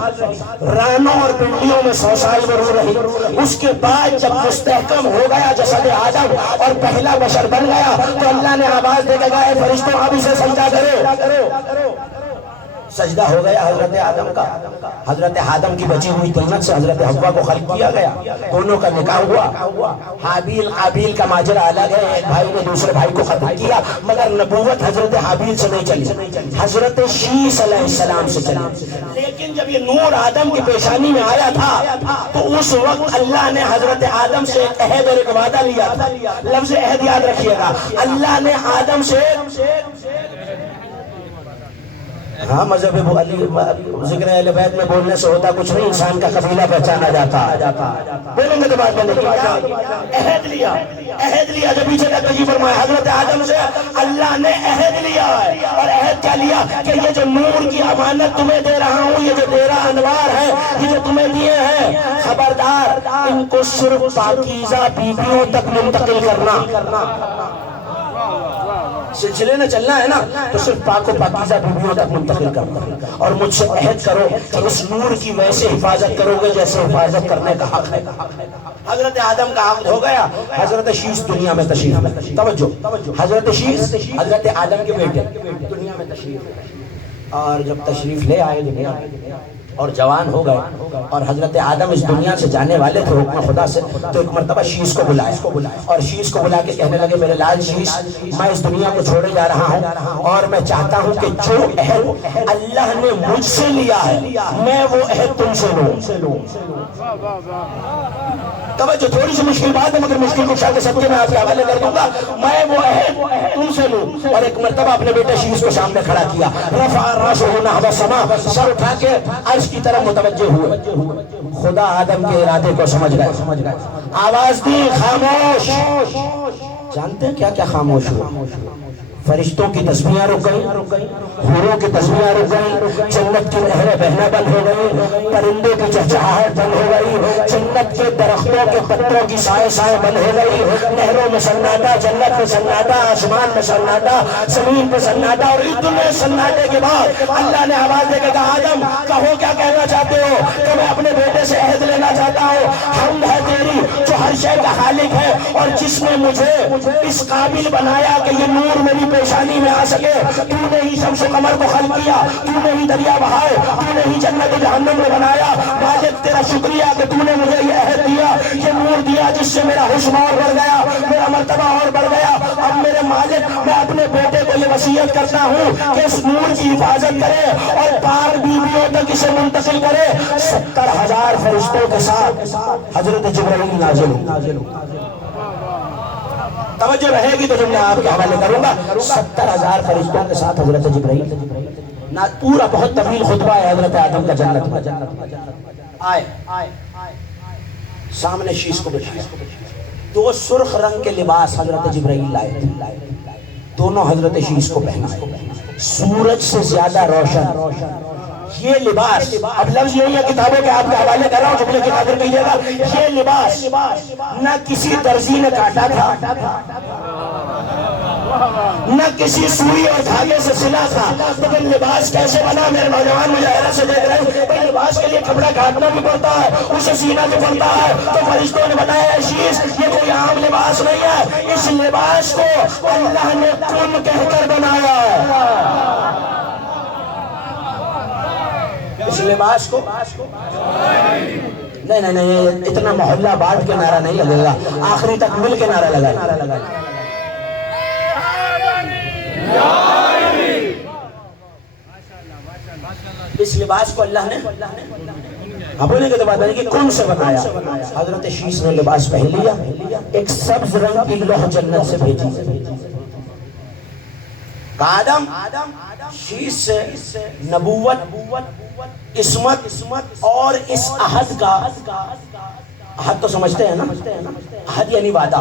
رانوں اور پنڈلیوں میں 100 سال میں روح رہی۔ اس کے بعد جب مستحکم ہو گیا جسد آدم اور پہلا بشر بن گیا تو اللہ نے آواز دے کے کہا اے فرشتوں اب اسے سجدہ کرو۔ سجدہ ہو گیا حضرت آدم کا۔ حضرت آدم کی بچی ہوئی طینت سے حضرت حوا کو خلق کیا گیا، دونوں کا نکاح ہوا۔ حابیل قابیل کا ماجرا الگ ہے، ایک بھائی نے دوسرے بھائی کو قتل کیا، مگر نبوت حضرت حابیل سے نہیں چلی، حضرت شیس علیہ السلام سے چلی۔ لیکن جب یہ نور آدم کی پیشانی میں آیا تھا تو اس وقت اللہ نے حضرت آدم سے ایک عہد اور ایک وعدہ لیا تھا۔ لفظ عہد یاد رکھیے گا، اللہ نے آدم سے، ہاں مذہب ذکر اہل بیت میں بولنے سے ہوتا کچھ نہیں، انسان کا قبیلہ پہچانا جاتا۔ بولیں گے تو بات بنے گی۔ عہد لیا جب پیچھے تک تجیب فرمایا حضرت آدم سے اللہ نے عہد لیا ہے، اور عہد کیا لیا کہ یہ جو نور کی امانت تمہیں دے رہا ہوں، یہ جو 13 انوار ہے، یہ جو تمہیں دیے ہیں، خبردار ان کو صرف پاکیزہ بیویوں تک منتقل کرنا۔ سلسلے میں چلنا ہے نا تو صرف پاک و پاکیزہ بیویوں تک منتقل کرنا، اور مجھ سے عہد کرو کہ اس نور کی ویسے حفاظت کرو گے جیسے حفاظت کرنے کا حق ہے۔ حضرت آدم کا عقد ہو گیا، حضرت شیس دنیا میں تشریف لے، توجہ، حضرت شیس حضرت آدم کے بیٹے دنیا میں تشریف لے، اور جب تشریف لے آئے دنیا اور جوان ہو گئے اور حضرت آدم اس دنیا سے جانے والے تھے حکم خدا سے، تو ایک مرتبہ شیس کو بلایا اور شیس کو بلا کے کہنے لگے میرے لال شیس، میں اس دنیا کو چھوڑے جا رہا ہوں اور میں چاہتا ہوں کہ جو عہد اللہ نے مجھ سے لیا ہے میں وہ عہد تم سے لوں۔ توجہ، تھوڑی سی مشکل بات ہے مگر مشکل کو شاید سب کے میں آپ کے حوالے کر دوں گا، میں وہ عہد تم سے لوں۔ اور ایک مرتبہ اپنے بیٹے شیس کو سامنے کھڑا کیا، رفع راسہ نحو السماء، سر اٹھا کے عرش کی طرف متوجہ ہوئے۔ خدا آدم کے ارادے کو سمجھ گئے، آواز دی خاموش۔ جانتے ہیں کیا کیا خاموش ہوا؟ فرشتوں کی تسبیحیں رک گئی، حوروں کی تسبیحیں رک گئی، جنت کی نہریں بہنا بند ہو گئی، پرندوں کی چہچہاہٹ بند ہو گئی، جنت کے درختوں کے پتوں کی سائے سائے بند ہو گئی، نہروں میں سناٹا، جنت میں سناٹا، آسمان میں سناٹا، زمین پہ سناٹا، اور اتنے سناٹے کے بعد اللہ نے آواز دے کے کہا آدم کہو کیا کہنا چاہتے ہو؟ کہ میں اپنے بیٹے سے عہد لینا چاہتا ہوں، حمد ہے تیری جو ہر شے کا خالق ہے اور جس نے مجھے اس قابل بنایا کہ یہ نور میری پیشانی میں آ سکے، تو نے ہی شمس و قمر کو خلق کیا، تو نے ہی دریا بہائے، تو نے ہی جنت جہنم میں بنایا، مالک تیرا شکریہ کہ تو نے مجھے یہ عہد دیا، یہ نور دیا جس سے میرا حسن اور بڑھ گیا، میرا مرتبہ اور بڑھ گیا۔ اب میرے مالک میں اپنے بیٹے کو یہ وصیت کرتا ہوں کہ اس نور کی حفاظت کرے اور پاک بیویوں تک اسے منتقل کرے۔ 70,000 فرشتوں کے ساتھ حضرت جبرائیل نازل ہو۔ توجہ رہے گی تو جب میں آپ کے حوالے کروں گا، 70,000 فرشتوں کے ساتھ حضرت جبرائیل پورا بہت طویل خطبہ ہے حضرت آدم کا جنت میں۔ آئے سامنے شیش کو بٹھایا، 2 سرخ رنگ کے لباس حضرت جبرائیل لائے تھے، دونوں حضرت شیش کو پہنائے، سورج سے زیادہ روشن یہ لباس۔ اب لفظ یہی ہے کتابوں کے آپ کے حوالے کر رہا ہوں، جملے کی قدر کیجیے گا۔ یہ لباس نہ کسی درزی نے کاٹا تھا، نہ کسی سوئی اور دھاگے سے سلا تھا، لیکن لباس کیسے بنا؟ میرے نوجوان مجھے حیرت سے دیکھ رہے ہیں، بھائی لباس کے لیے کپڑا کاٹنا بھی پڑتا ہے، اسے سینا بھی پڑتا ہے، تو فرشتوں نے بتایا شیش یہ کوئی عام لباس نہیں ہے، اس لباس کو اللہ نے کن کہہ کر بنایا ہے۔ اس لباس کو نہیں اتنا محلہ بانٹ کے نعرہ نہیں لگے گا، آخری تک مل کے نعرہ لگائے۔ اس لباس کو اللہ نے اپنے کے بعد کہ کون سے بنایا؟ حضرت شیش نے لباس پہن لیا، ایک سبز رنگ کی لوح جنت سے بھیجی۔ آدم شیش سے نبوت، عصمت اور اس عہد کا، عہد تو سمجھتے ہیں نا، عہد یعنی وعدہ،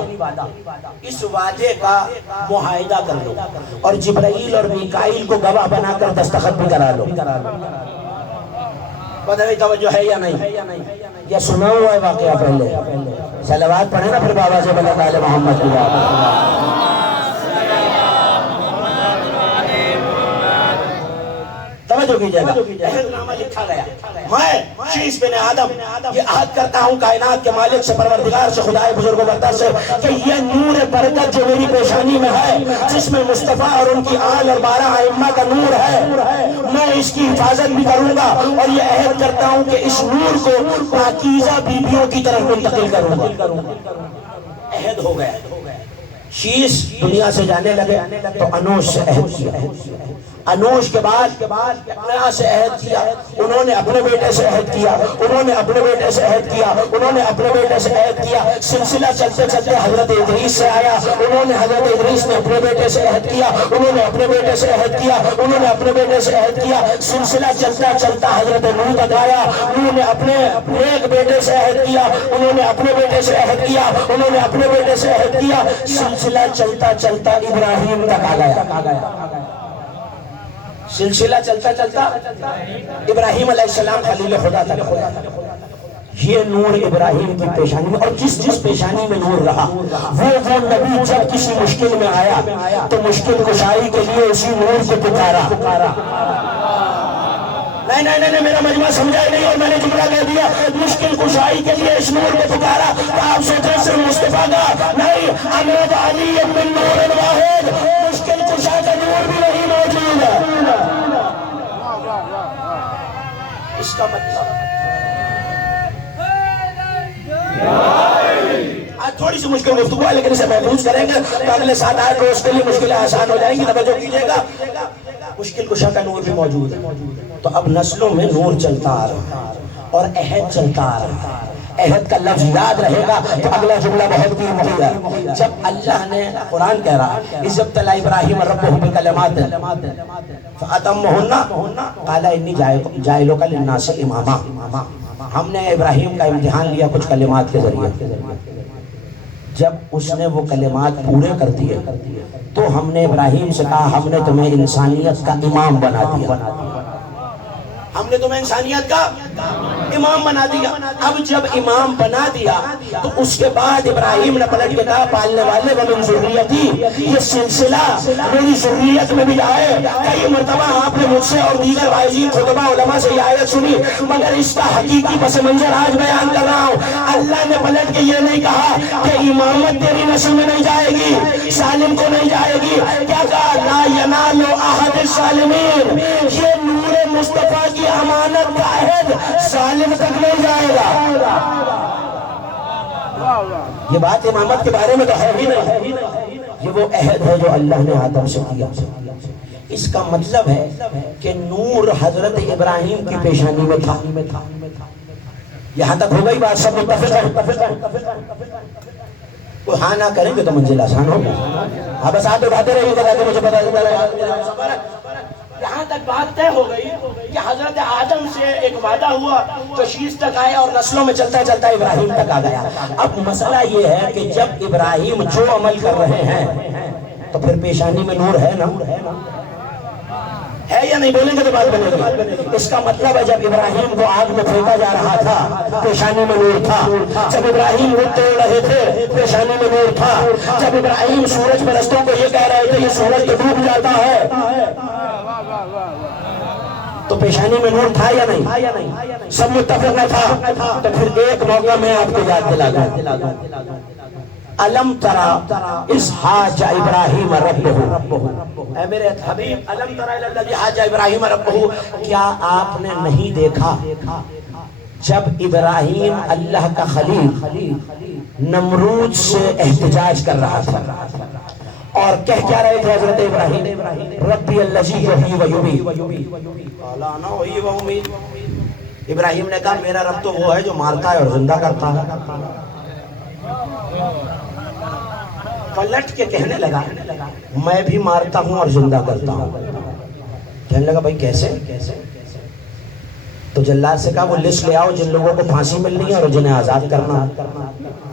اس وعدے کا معاہدہ کر لو اور جبرائیل اور میکائیل کو گواہ بنا کر دستخط بھی کرا لو۔ پتہ نہیں توجہ ہے یا نہیں؟ یہ سنا ہوا ہے واقعہ پہلے، صلوات پڑھیں نا پھر بابا سے بلند آل محمد کی بات۔ توجہ کیجئے گا، عہد نامہ لکھا گیا، میں شیش بن آدم یہ عہد کرتا ہوں کائنات کے مالک سے، پروردگار سے، خدائے بزرگ و برتر سے، کہ یہ نور برکت جو میری پیشانی میں ہے، جس میں مصطفیٰ اور ان کی آل اور 12 ائمہ کا نور ہے، میں اس کی حفاظت بھی کروں گا اور یہ عہد کرتا ہوں کہ اس نور کو پاکیزہ بیبیوں کی طرف منتقل کروں گا۔ عہد ہو گیا۔ شیش دنیا سے جانے لگے تو انوش سے عہد کیا، انوش کے بعد اقرا سے عہد کیا، انہوں نے اپنے بیٹے سے عہد کیا، انہوں نے اپنے بیٹے سے عہد کیا، انہوں نے اپنے بیٹے سے عہد کیا، سلسلہ چلتے چلتے حضرت ادریس سے آیا، انہوں نے حضرت ادریس نے اپنے بیٹے سے عہد کیا، انہوں نے اپنے بیٹے سے عہد کیا، انہوں نے اپنے بیٹے سے عہد کیا، سلسلہ چلتا چلتا حضرت نوح تک آیا، نوح نے اپنے ایک بیٹے سے عہد کیا، انہوں نے اپنے بیٹے سے عہد کیا، انہوں نے اپنے بیٹے سے عہد کیا، سلسلہ چلتا چلتا ابراہیم تک آ گیا۔ سلسلہ چلتا چلتا ابراہیم علیہ السلام خلیل خدا تک۔ یہ نور ابراہیم کی پیشانی میں، اور جس پیشانی میں نور رہا وہ نبی جب کسی مشکل میں آیا تو مشکل کشائی کے لیے اسی نور کو پکارا۔ نہیں میرا مجمع سمجھا ہی نہیں اور میں نے جملہ کہہ دیا، مشکل کشائی کے لیے اس نور کو پکارا۔ تو آپ سوچیں صرف مصطفیٰ کا نہیں، احمد علی من نور واحد، مشکل کشا کا نور بھی نہیں موجود ہے۔ اس کا مطلب آج تھوڑی سی مشکل گفتگو ہے لیکن اسے محفوظ کریں گے تو اگلے 7 آٹھ روز کے لیے مشکلیں آسان ہو جائیں گی۔ توجہ کیجئے گا، مشکل کشا کا نور بھی موجود ہے۔ تو اب نسلوں میں نور چلتا آ رہا ہے اور عہد چلتا آ رہا ہے۔ عہد کا لفظ یاد رہے گا تو اگلا جملہ بہت قیمتی ہے۔ جب اللہ نے، قرآن کہہ رہا اذ ابتلی ابراہیم ربہ بکلمات فاتمہن قال انی جاعلک للناس اماما، ہم نے ابراہیم کا امتحان لیا کچھ کلمات کے ذریعے۔ جب اس نے وہ کلمات پورے کر دیے تو ہم نے ابراہیم سے کہا ہم نے تمہیں انسانیت کا امام بنا دیا، ہم نے تمہیں انسانیت کا امام بنا دیا۔ اب جب امام بنا دیا تو اس کے بعد ابراہیم نے پلٹ کے کہا پالنے والے ومن ذریتی، یہ سلسلہ میری ذریت میں بھی آئے۔ کئی مرتبہ آپ نے مجھ سے اور دیگر واعظین خطبہ علماء سے یہ آیت سنی، مگر اس کا حقیقی پس منظر آج بیان کر رہا ہوں۔ اللہ نے پلٹ کے یہ نہیں کہا کہ امامت تیری نسل میں نہیں جائے گی، سالم کو نہیں جائے گی، کیا کہا لا ینال احد السالمین، یہ نور مصطفیٰ کی امانت کا عہد سالم تک نہیں جائے گا۔ یہ بات امامت کے بارے میں تو ہے ہی نہیں، یہ وہ عہد ہے جو اللہ نے آدم سے کیا۔ اس کا مطلب ہے کہ نور حضرت ابراہیم کی پیشانی میں تھا۔ یہاں تک ہو گئی بات، سب متفق ہیں؟ کوئی ہاں نہ کریں گے تو منزل آسان ہوگی۔ آپ بس ہاتھ اٹھاتے رہیے گا تاکہ مجھے پتا چلے۔ یہاں تک بات طے ہو گئی کہ حضرت آدم سے ایک وعدہ ہوا تو شیش تک آیا اور نسلوں میں چلتا چلتا ابراہیم تک آ گیا۔ اب مسئلہ یہ ہے کہ جب ابراہیم جو عمل کر رہے ہیں تو پھر پیشانی میں نور ہے نا، ہے یا نہیں؟ بولیں گے تو بات بنے گی۔ اس کا مطلب ہے جب ابراہیم کو آگ میں پھینکا جا رہا تھا پیشانی میں نور تھا، جب ابراہیم وہ توڑ رہے تھے پیشانی میں نور تھا، جب ابراہیم سورج پرستوں کو یہ کہہ رہے تھے یہ سورج تو ڈوب جاتا ہے تو پیشانی میں نور تھا یا نہیں؟ سب متفق نہ تھا؟ تو پھر ایک موقع میں آپ کو یاد دلا دوں، الم ترا اس حاج ابراہیم ربہ، اے میرے حبیب الم ترا الذی حاج ابراہیم ربہ، کیا آپ نے نہیں دیکھا جب ابراہیم اللہ کا خلیل نمرود سے احتجاج کر رہا تھا اور کہہ کیا رہے تھے حضرت ابراہیم ربی الذی یحیی و یمیت قال انا احیی و امیت، ابراہیم نے کہا میرا رب تو وہ ہے جو مارتا ہے اور زندہ کرتا ہے۔ پلٹ کے کہنے لگا میں بھی مارتا ہوں اور زندہ کرتا ہوں۔ کہنے لگا بھائی کیسے؟ تو جلاد سے کہا وہ لسٹ لے آؤ جن لوگوں کو پھانسی ملنی ہے اور جنہیں آزاد کرنا۔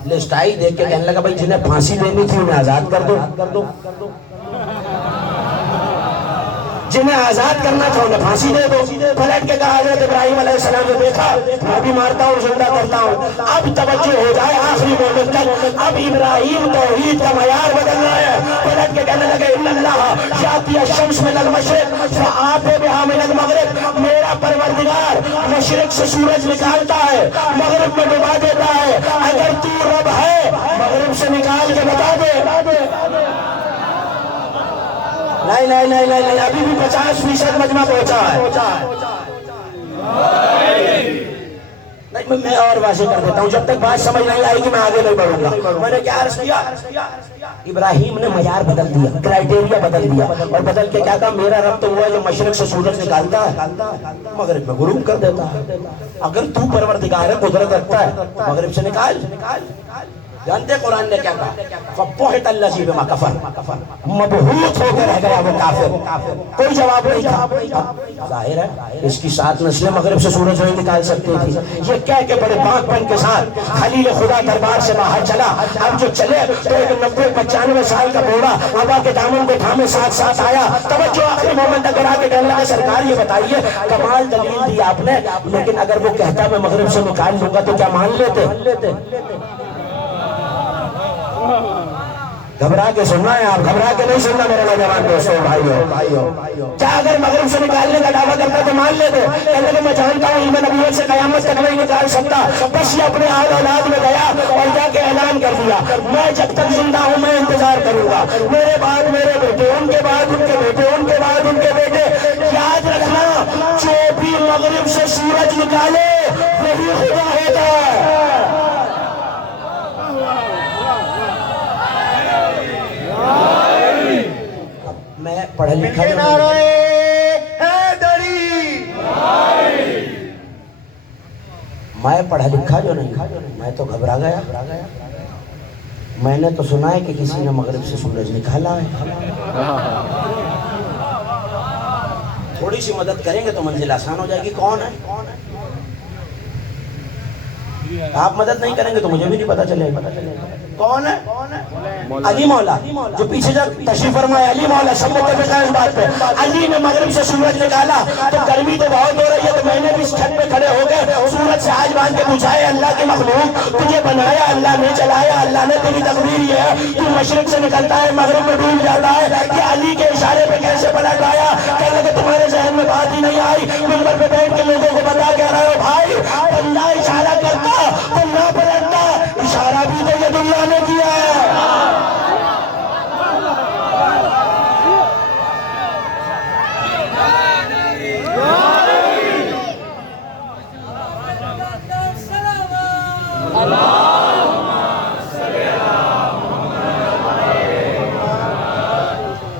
لسٹ آئی، دیکھ کے کہنے لگا بھائی جنہیں پھانسی دینی تھی انہیں آزاد کر دو، جنہیں آزاد کرنا تھا انہیں پھانسی دے دو۔ پلٹ کے کہا حضرت ابراہیم علیہ السلام نے دیکھا میں بھی مارتا ہوں زندہ کرتا ہوں۔ اب توجہ ہو جائے آخری مومنٹ تک، اب ابراہیم توحید کا معیار بدل رہا ہے۔ پلٹ کے کہنے لگے ان اللہ یاتی الشمس من المشرق فآتی بہا من المغرب، میرا پروردگار مشرق سے سورج نکالتا ہے مغرب میں ڈبا دیتا ہے، اگر تو رب ہے مغرب سے نکال کے بتا دے۔ نہیں، ابھی بھی 50% مجمع پہنچا ہے۔ نہیں میں اور واضح کر دیتا ہوں، جب تک بات سمجھ نہیں آئے گی میں آگے نہیں بڑھوں گا۔ میں نے کیا عرض کیا؟ ابراہیم نے معیار بدل دیا، کرائیٹیریا بدل دیا اور بدل کے کیا کہا میرا رب تو وہ ہے جو مشرق سے سورج نکالتا ہے مغرب میں غروب کر دیتا ہے۔ اگر تو پروردگار ہے قدرت رکھتا ہے مغرب سے نکال۔ جانتے قرآن نے کیا کہا؟ فَبُّهِتَ الَّذِي بِمَا كَفَرَ، مبہوت ہو کے رہ گیا وہ کافر، کوئی جواب نہیں تھا۔ ظاہر ہے اس کی 7 نسلیں مغرب سے سورج نہیں نکال سکتی تھی۔ یہ کہہ کے بڑے پاک پن کے ساتھ خلیل خدا دربار سے باہر چلا۔ اب جو چلے تو ایک 90-95 سال کا بوڑھا ابا کے دامن کو تھامے ساتھ آیا۔ توجہ آخری مومنٹ اگر آ کے کہنے لگا سرکار یہ بتائیے کمال دلیل دی آپ نے، لیکن اگر وہ کہتا میں مغرب سے نکال لوں گا تو کیا مان لیتے؟ گھبرا کے سننا ہے آپ، گھبرا کے نہیں سننا میرے نوجوان دوستوں بھائیو۔ کیا اگر مغرب سے نکالنے کا دعویٰ کرتا تو مان لیتے؟ کہنے کہ میں جانتا ہوں علم نبوت سے قیامت تک نہیں نکال سکتا، بس یہ اپنے آل اولاد میں گیا اور جا کے اعلان کر دیا میں جب تک زندہ ہوں میں انتظار کروں گا، میرے بعد میرے بیٹے، ان کے بعد ان کے بیٹے، ان کے بعد ان کے بیٹے۔ یاد رکھنا جو بھی مغرب سے سورج نکالے وہی خدا ہوتا ہے۔ میں پڑھا لکھا جو نہیں، میں تو گھبرا گیا۔ میں نے تو سنا ہے کہ کسی نے مغرب سے سورج نکالا ہے۔ تھوڑی سی مدد کریں گے تو منزل آسان ہو جائے گی۔ کون ہے؟ آپ مدد نہیں کریں گے تو مجھے بھی نہیں پتا چلے گا۔ کون ہے؟ علی مولا جو پیچھے جب تشریف فرمائے، علی مولا سب متفق ہیں اس بات پہ. علی نے مغرب سے سورج نکالا تو گرمی تو بہت ہو رہی ہے تو میں نے بھی اس چھت پہ کھڑے ہو گئے سورج سے آج باندھ کے پوچھا ہے اللہ کے مخلوق تجھے بنایا اللہ نے، چلایا اللہ نے، تیری تقدیر یہ ہے تو مشرق سے نکلتا ہے مغرب میں ڈوب جاتا ہے، کہ علی کے اشارے پہ کیسے پلٹ آیا؟ کہنے کہ تمہارے ذہن میں بات ہی نہیں آئی، منبر پہ بیٹھ کے لوگوں کو بتا کہہ رہے ہو بھائی بندہ اشارہ کرتا تو نہ پلٹتا، اشارہ بھی تو یہ دنیا نے کیا ہے.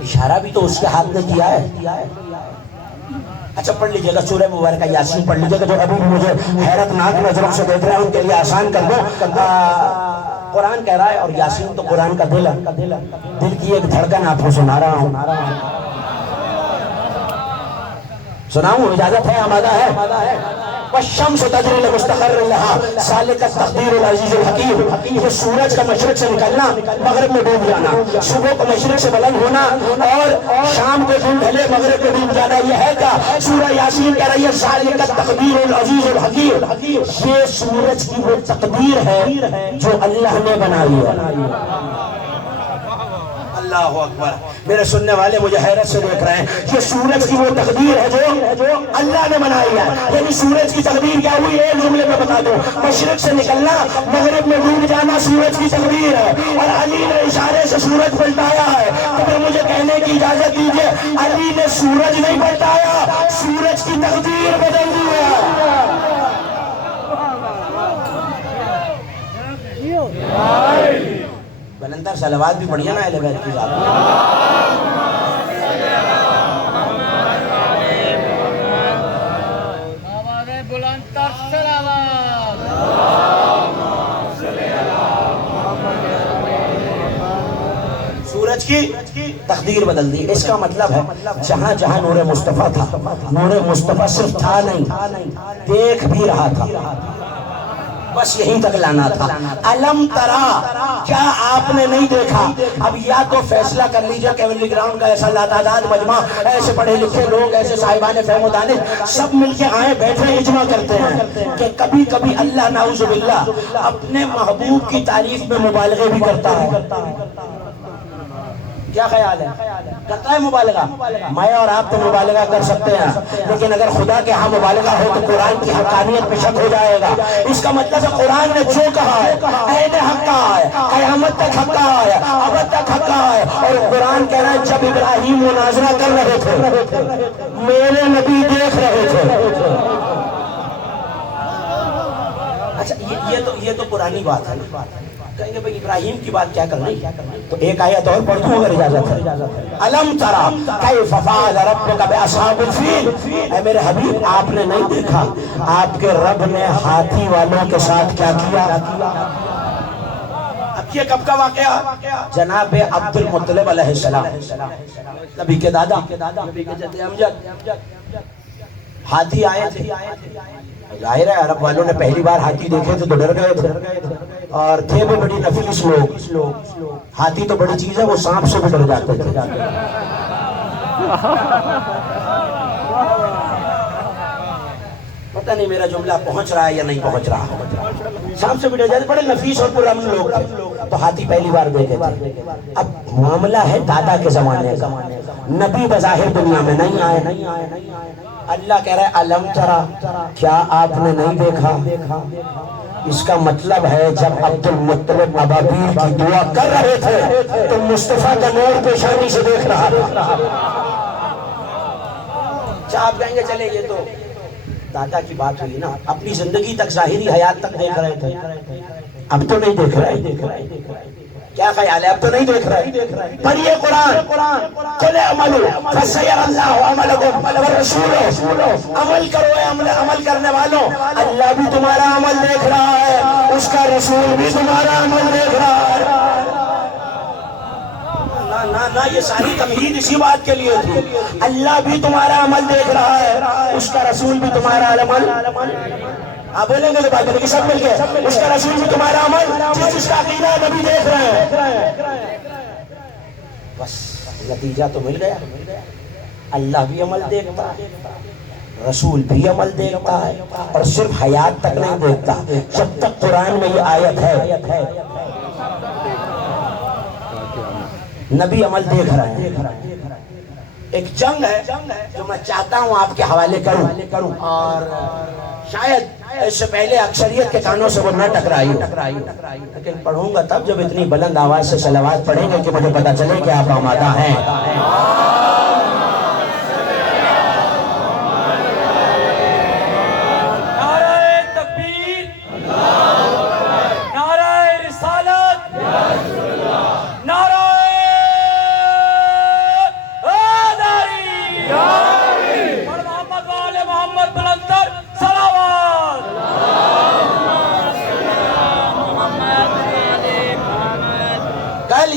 اشارہ بھی تو اس کے ہاتھ نے کیا ہے. اچھا پڑھ لیجیے گا سورہ مبارکہ یاسین پڑھ لیجیے گا، جو ابھی مجھے حیرت ناک نظروں سے دیکھ رہے ہیں ان کے لیے آسان کر دو. قرآن کہہ رہا ہے اور یاسین تو قرآن کا دل ہے، دل کی ایک دھڑکن آپ کو سنا رہا ہوں. سناؤں؟ اجازت ہے؟ آمادہ ہے؟ والشمس تجری لمستقر لها ذلك التقدیر العزیز الحکیم. یہ سورج کا مشرق سے نکلنا مغرب میں ڈوب جانا، صبح کو مشرق سے بلند ہونا اور شام کو دن ڈھلے مغرب میں ڈوب جانا، یہ ہے کیا؟ سورہ یاسین کہہ رہی ہے ذلك التقدیر العزیز الحکیم. یہ سورج کی وہ تقدیر ہے جو اللہ نے بنائی ہے. اللہ اکبر. میرے سننے والے مجھے حیرت سے دیکھ رہے ہیں. یہ سورج کی وہ تقدیر ہے جو اللہ نے بنائی ہے. یعنی سورج کی تقدیر کیا ہوئی؟ ایک جملے میں بتا دو، مشرق سے نکلنا مغرب میں ڈوب جانا سورج کی تقدیر ہے، اور علی نے اشارے سے سورج پلٹایا ہے. تو پھر مجھے کہنے کی اجازت دیجیے علی نے سورج نہیں پلٹایا، سورج کی تقدیر بدل دی ہے. بلندر صلوات بھی پڑھیے نا اہل بیت کی ذات. بلندر صلوات. سورج کی تقدیر بدل دی. اس کا مطلب ہے جہاں جہاں نور مصطفیٰ تھا، نور مصطفیٰ صرف تھا نہیں، دیکھ بھی رہا تھا، بس یہیں تک لانا تھا. علم ترا، کیا آپ نے نہیں دیکھا؟ اب یا تو فیصلہ کر لیجئے کیونلی گراؤنڈ کا ایسا لاتعداد مجمع، ایسے پڑھے لکھے لوگ، ایسے صاحبان فہم و دانش سب مل کے آئے بیٹھے اجماع کرتے ہیں کہ کبھی کبھی اللہ نعوذ باللہ اپنے محبوب کی تعریف میں مبالغے بھی کرتا ہے. کیا خیال ہے؟ کرتا ہے مبالغہ؟ میں اور آپ تو مبالغہ کر سکتے ہیں، لیکن اگر خدا کے ہاں مبالغہ ہو تو قرآن کی حقانیت پہ شک ہو جائے گا. اس کا مطلب ہے قرآن نے جو کہا ہے عین حق کہا ہے، قیامت تک حق کہا ہے، ابد تک حق کہا ہے. اور قرآن کہہ رہا ہے جب ابراہیم مناظرہ کر رہے تھے میرے نبی دیکھ رہے تھے. اچھا یہ تو پرانی بات ہے. کہیں گے بھئی ابراہیم کی بات کیا کرنی؟ تو ایک آیت اور پڑھ دوں اگر اجازت ہے. علم ترا کیف فعل ربک باصحاب الفیل. اے میرے حبیب آپ نے نہیں دیکھا آپ کے رب نے ہاتھی والوں کے ساتھ کیا کیا؟ اب یہ کب کا واقعہ؟ جناب عبد المطلب علیہ السلام، نبی کے دادا، نبی کے جد امجد. ہاتھی آئے تھے. ظاہر ہے عرب والوں نے پہلی بار ہاتھی دیکھے تھے تو ڈر گئے تھے، اور تھے بھی بڑی نفیس لوگ. ہاتھی تو بڑی چیز ہے، وہ سانپ سے بھی ڈر جاتے تھے. پتہ نہیں میرا جملہ پہنچ رہا ہے یا نہیں پہنچ رہا. سانپ سے بھی ڈر جاتے، بڑے نفیس اور پرامن لوگ تھے. تو ہاتھی پہلی بار دیکھے تھے. اب معاملہ ہے دادا کے زمانے کا، نبی بظاہر دنیا میں نہیں آئے. اللہ کہہ رہا ہے علم ترا، کیا آپ نے نہیں دیکھا؟ اس کا مطلب ہے جب عبد المطلب ابابیل کی دعا کر رہے تھے تو مصطفیٰ کا نور پیشانی سے دیکھ رہا تھا. اچھا آپ کہیں گے چلے یہ تو دادا کی بات ہوئی نا، اپنی زندگی تک ظاہری حیات تک دیکھ رہے تھے، اب تو نہیں دیکھ رہے. کیا خیال ہے؟ اب تو نہیں دیکھ رہے. پڑھیے قرآن، قل اعملوا فسيرى الله عملكم ورسوله. عمل کرو اے عمل کرنے والوں، اللہ بھی تمہارا عمل دیکھ رہا ہے، اس کا رسول بھی تمہارا عمل دیکھ رہا ہے. نہ یہ ساری تمہید اسی بات کے لیے تھی. اللہ بھی تمہارا عمل دیکھ رہا ہے، اس کا رسول بھی تمہارا عمل. آپ بولیں گے تو بات کریں گے سب مل کے اس کا رسول بھی تمہارا عمل جس کا عقیدہ ہے نبی دیکھ رہے ہیں. بس نتیجہ تو مل گیا. اللہ بھی عمل دیکھتا ہے, رسول بھی عمل دیکھتا ہے, اور صرف حیات تک نہیں دیکھتا. جب تک قرآن میں یہ آیت ہے نبی عمل دیکھ رہے ہیں. ایک جنگ ہے جو میں چاہتا ہوں آپ کے حوالے کروں, اور شاید اس سے پہلے اکثریت کے کانوں سے وہ نہ ٹکرائی ہو, لیکن پڑھوں گا تب جب اتنی بلند آواز سے صلوات پڑھیں گے کہ مجھے پتا چلے کہ آپ آمادہ ہیں.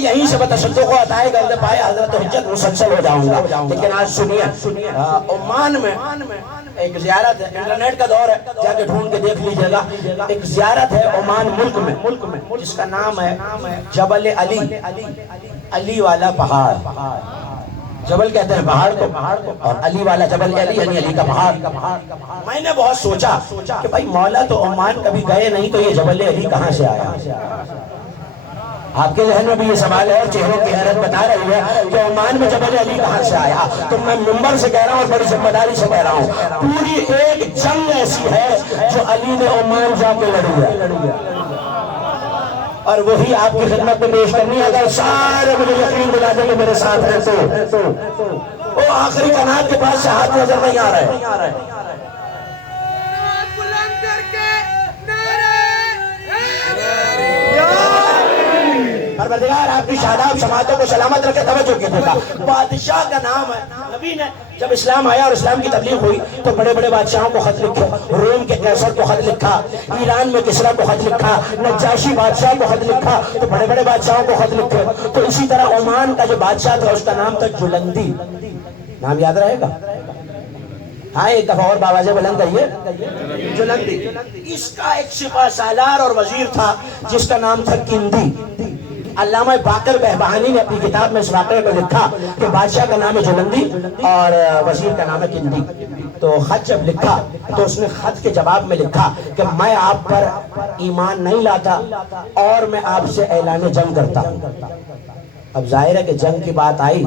یہیں سے بتشدد کو عطائے گردِ پائے حضرت حجت مسلسل ہو جاؤں گا. لیکن آج سنیے, عمان میں ایک زیارت ہے, انٹرنیٹ کا دور ہے, جا کے ڈھونڈ کے دیکھ لیجئے گا. ایک زیارت ہے عمان ملک میں جس کا نام ہے جبل علی, علی والا پہاڑ. جبل کہتے ہیں پہاڑ کو, اور علی والا جبل علی یعنی علی کا پہاڑ. میں نے بہت سوچا کہ بھائی مولا تو عمان کبھی گئے نہیں, تو یہ جبل علی کہاں سے آیا؟ آپ کے ذہن میں بھی یہ سوال ہے, اور چہروں کی حیرت بتا رہی ہے کہ عمان میں جبل علی کہاں سے آیا. تو میں منبر سے کہہ رہا ہوں اور بڑی ذمہ داری سے کہہ رہا ہوں, پوری ایک جنگ ایسی ہے جو علی نے عمان جا کے لڑی ہے, اور وہی آپ کی خدمت میں پیش کرنی ہے. اگر سارے مجھے یقین دلا دیں کہ میرے ساتھ ہیں تو وہ آخری کنات کے پاس سے ہاتھ نظر نہیں آ رہے. پروردگار آپ کی شاداب سماعتوں کو سلامت رکھے. توجہ کیجیے گا, بادشاہ کا نام ہے. نبی نے جب اسلام آیا اور اسلام کی تبلیغ ہوئی تو بڑے بڑے بادشاہوں کو خط لکھے. روم کے قیصر کو خط لکھا, ایران میں کسریٰ کو خط لکھا, نجاشی بادشاہ کو خط لکھا, تو بڑے بڑے بادشاہوں کو خط لکھے. تو اسی طرح عمان کا جو بادشاہ تھا اس کا نام تھا جلندی. نام یاد رہے گا؟ ہاں ایک دفعہ اور باوازے بلند کریے, جلندی. اس کا ایک سپہ سالار اور وزیر تھا جس کا نام تھا کندی. علامہ باقر بہبہانی نے اپنی کتاب میں اس واقعے کو لکھا کہ بادشاہ کا نام ہے جلندی اور وزیر کا نام ہے کندی. تو خط جب لکھا تو اس نے خط کے جواب میں لکھا کہ میں آپ پر ایمان نہیں لاتا اور میں آپ سے اعلان جنگ کرتا ہوں. اب ظاہر ہے کہ جنگ کی بات آئی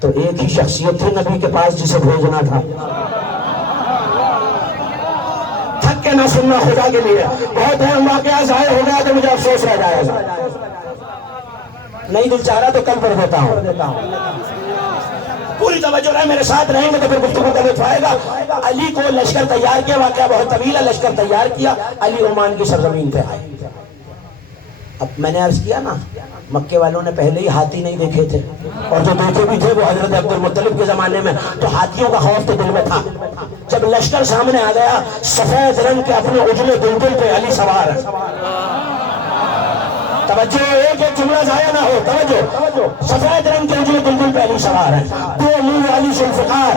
تو ایک ہی شخصیت تھی نبی کے پاس جسے بھیجنا تھا. تھک کے نہ سننا خدا کے لیے, بہت اہم واقعہ ظاہر ہو گیا تو مجھے افسوس رہ جائے گا. نہیں دل چاہ رہا تو کل پڑھ دیتا ہوں. پوری توجہ رہے, میرے ساتھ رہیں گے تو پھر گفتگو کا لطف آئے گا. علی کو لشکر تیار کیا, واقعہ بہت طویل ہے. لشکر تیار کیا, علی عمان کی سرزمین پہ آئے. اب میں نے عرض کیا نا, مکے والوں نے پہلے ہی ہاتھی نہیں دیکھے تھے, اور جو دیکھے بھی تھے وہ حضرت عبد المطلب کے زمانے میں, تو ہاتھیوں کا خوف تو دل میں تھا. جب لشکر سامنے آ گیا, سفید رنگ کے اپنے اجلے دلدل پہ علی سوار ہے. توجہ, ایک ایک جملہ ضائع نہ ہو. توجہ, سفید رنگ کے اجلے دلدل پہ علی سوار ہے. دو منہ والی ذوالفقار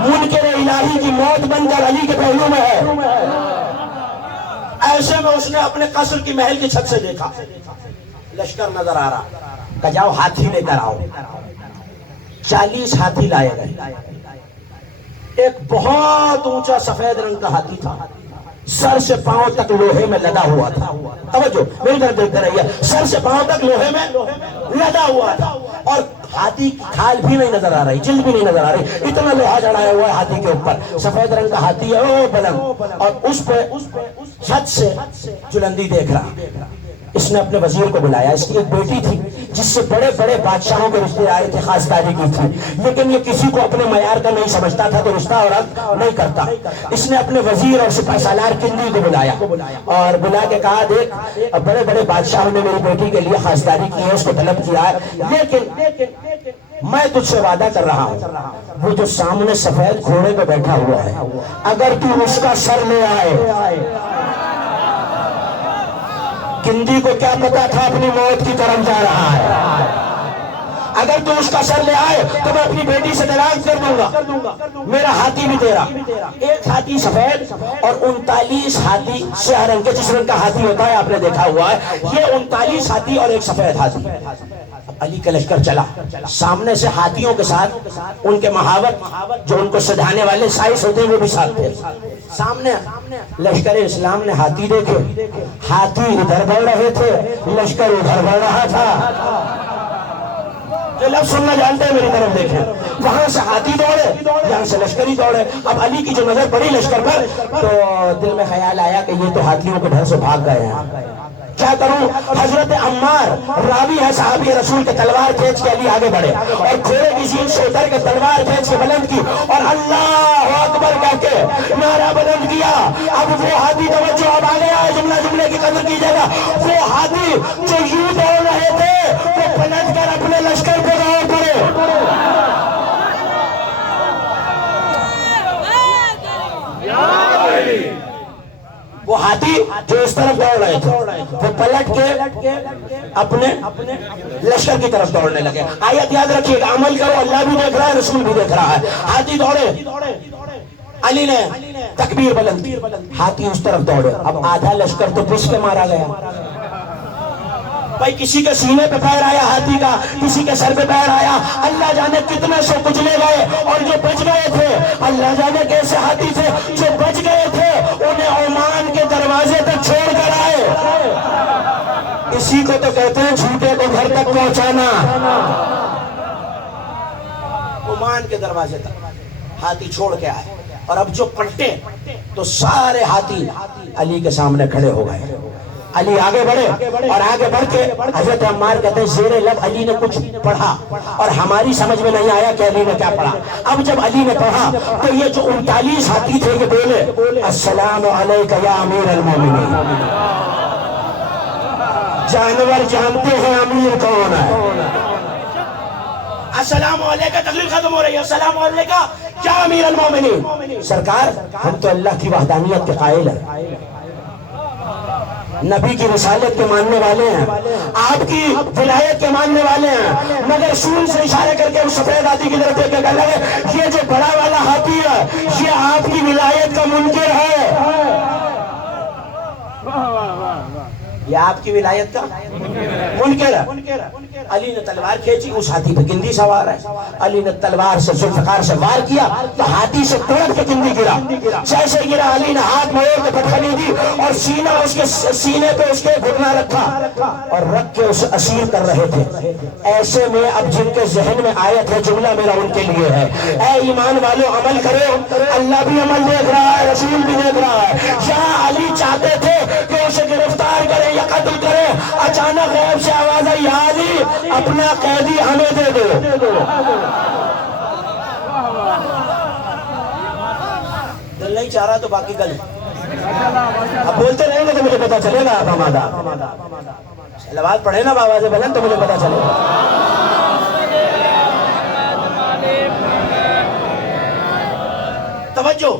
منکر الہی کی موت بن کر علی کے پہلو میں ہے. ایسے میں اس نے اپنے قصر کی محل کی چھت سے دیکھا, لشکر نظر آ رہا, کہ جاؤ ہاتھی لے کر آؤ. 40 ہاتھی لائے گئے. ایک بہت اونچا سفید رنگ کا ہاتھی تھا, سر سے پاؤں تک لوہے میں لدا ہوا تھا. توجہ میری طرف دیکھتے رہیے, سر سے پاؤں تک لوہے میں لدا ہوا تھا, اور ہاتھی کی کھال بھی نہیں نظر آ رہی, جلد بھی نہیں نظر آ رہی, اتنا لوہا چڑھایا ہوا ہے ہاتھی کے اوپر. سفید رنگ کا ہاتھی ہے او بلند, اور اس پہ چھت سے جلندی دیکھ رہا. اس نے اپنے وزیر کو بلایا. اس کی ایک بیٹی تھی جس سے بڑے بڑے بادشاہوں کے رشتے آئے تھے, خاصداری کی تھی, لیکن یہ کسی کو اپنے معیار کا نہیں سمجھتا تھا, تو رشتہ اور عقد نہیں کرتا. اس نے اپنے وزیر اور سپہ سالار کندی کو بلایا, اور بلا کے کہا, دیکھ بڑے بڑے بادشاہوں نے میری بیٹی کے لیے خاصداری کی ہے, اس کو طلب کیا ہے, لیکن میں تجھ سے وعدہ کر رہا ہوں, وہ جو سامنے سفید گھوڑے پہ بیٹھا ہوا ہے, اگر تو اس کا سر لے آئے. کندی کو کیا پتا تھا اپنی موت کی طرف جا رہا ہے. اگر تو اس کا سر لے آئے تو میں اپنی بیٹی سے طلاق کر دوں گا، میرا ہاتھی بھی تیرا۔ ایک ہاتھی سفید اور 39 ہاتھی سیاہ رنگ کے، جس رنگ کا ہاتھی ہوتا ہے آپ نے دیکھا ہوا ہے، یہ 39 ہاتھی اور ایک سفید ہاتھی۔ علی کا لشکر چلا، سامنے سے ہاتھیوں کے ساتھ ان کے محاوت جو ان کو سجھانے والے سائس ہوتے ہیں وہ بھی ساتھ تھے۔ سامنے لشکر اسلام نے ہاتھی دیکھے، ہاتھی ادھر بڑھ رہے تھے، لشکر ادھر بڑھ رہا تھا۔ جو لفظ سننا جانتے ہیں میری طرف دیکھیں، وہاں سے ہاتھی دوڑے، یہاں سے لشکری دوڑے۔ اب علی کی جو نظر پڑی لشکر پر تو دل میں خیال آیا کہ یہ تو ہاتھیوں کے ڈر سے بھاگ گئے ہیں، کیا کروں؟ حضرت عمار راوی ہے صحابی رسول کے، تلوار کھینچ کے علی آگے بڑھے اور گھوڑے کی زین سے اتر کے تلوار کھینچ کے بلند کی اور اللہ اکبر کہہ کے نعرہ بلند کیا۔ اب وہ ہاتھی توجہ، اب آگے آئے، جملے کی قدر کیجیے گا۔ وہ ہاتھی جو یوں دوڑ رہے تھے وہ پلٹ کر اپنے لشکر پہ دوڑ پڑے۔ وہ ہاتھی جو اس طرف دوڑ رہے تھے وہ پلٹ کے اپنے لشکر کی طرف دوڑنے لگے۔ آیت یاد رکھیے گا، عمل کرو، اللہ بھی دیکھ رہا ہے، رسول بھی دیکھ رہا ہے۔ ہاتھی دوڑے، علی نے تکبیر بلند کی، ہاتھی اس طرف دوڑے۔ اب آدھا لشکر تو پس کے مارا گیا۔ بھائی کسی کے سینے پہ پیر آیا ہاتھی کا، کسی کے سر پہ پیر آیا، اللہ جانے کتنے سو کچلے گئے، اور جو بچ گئے تھے اللہ جانے کیسے ہاتھی تھے، جو بچ گئے تھے انہیں عمان کے دروازے تک چھوڑ کر آئے۔ اسی کو تو کہتے ہیں جھوٹے کو گھر تک پہنچانا۔ عمان کے دروازے تک ہاتھی چھوڑ کے آئے، اور اب جو پلٹے تو سارے ہاتھی علی کے سامنے کھڑے ہو گئے۔ علی آگے بڑھے اور آگے بڑھ کے حضرت عمار کہتے ہیں زیر لب علی نے کچھ پڑھا اور ہماری سمجھ میں نہیں آیا کہ علی نے کیا پڑھا۔ اب جب علی نے پڑھا تو یہ جو 39 ہاتھی تھے یہ بولے السلام علیکہ یا امیر المومنین۔ جانور جانتے ہیں امیر کون ہے۔ السلام علیکہ، تقریر ختم ہو رہی ہے، السلام علیکہ یا امیر المومنین۔ سرکار ہم تو اللہ کی وحدانیت کے قائل ہیں، نبی کی رسالت کے ماننے والے ہیں، آپ کی ولایت کے ماننے والے ہیں، مگر سون سے اشارے کر کے اس سفید ہاتھی کی طرف دیکھ کے کہنے لگے یہ جو بڑا والا ہاتھی ہے یہ آپ کی ولایت کا منکر ہے، یہ آپ کی ولایت کا منکر ہے۔ علی نے تلوار کھینچی، اس ہاتھی پہ گندی سوار ہے، علی نے تلوار سے ذوالفقار سے وار کیا تو ہاتھی سے تڑپ کے گندی گرا، جیسے گرا علی نے ہاتھ موڑ کے پٹخنی دی اور سینہ اس کے سینے پہ اس کے گھٹنا رکھا اور رکھ کے اسے اسیر کر رہے تھے۔ ایسے میں اب جن کے ذہن میں آیت ہے جملہ میرا ان کے لیے ہے، اے ایمان والو عمل کرو، اللہ بھی عمل دیکھ رہا ہے، رسول بھی دیکھ رہا ہے۔ یہاں علی چاہتے تھے کہ اسے گرفتار کرے یا قتل کرے، اچانک غیب سے آواز آئی یا علی اپنا قیدی ہمیں دے دو۔ دل نہیں چاہ رہا تو باقی گل اب بولتے رہیں گے تو مجھے پتا چلے گا آپ ہمارا لباس پڑھے نا بابا سے بلند تو مجھے پتا چلے گا۔ توجہ،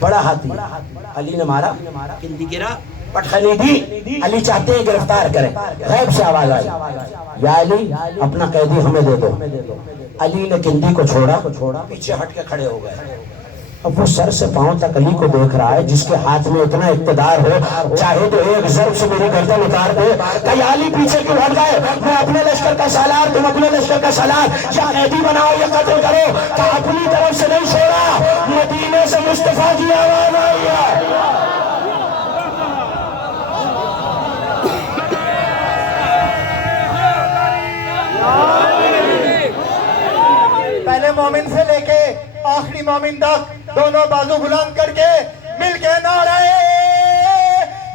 بڑا ہاتھی علی نے مارا، گندی گرا، پٹخنی دی، علی چاہتے ہیں گرفتار کریں، غیب سے آواز آئی یا علی اپنا قیدی ہمیں دے دو۔ علی نے گندی کو چھوڑا، پیچھے ہٹ کے کھڑے ہو گئے۔ اب وہ سر سے پاؤں تک علی کو دیکھ رہا ہے، جس کے ہاتھ میں اتنا اقتدار ہو چاہے تو ایک ضرب سے میری گردن اتار دے۔ کہ علی پیچھے کیوں ہٹ گئے، میں اپنے لشکر کا سالار، تم اپنے لشکر کا سالار، یا قیدی بناؤ یا قتل کرو۔ کہ اپنی طرف سے نہیں چھوڑا، مدینے سے مصطفیٰ کی آواز آئی ہے۔ پہلے مومن سے لے کے آخری مومن تک دونوں بازو بلند کر کے مل کے نعرہ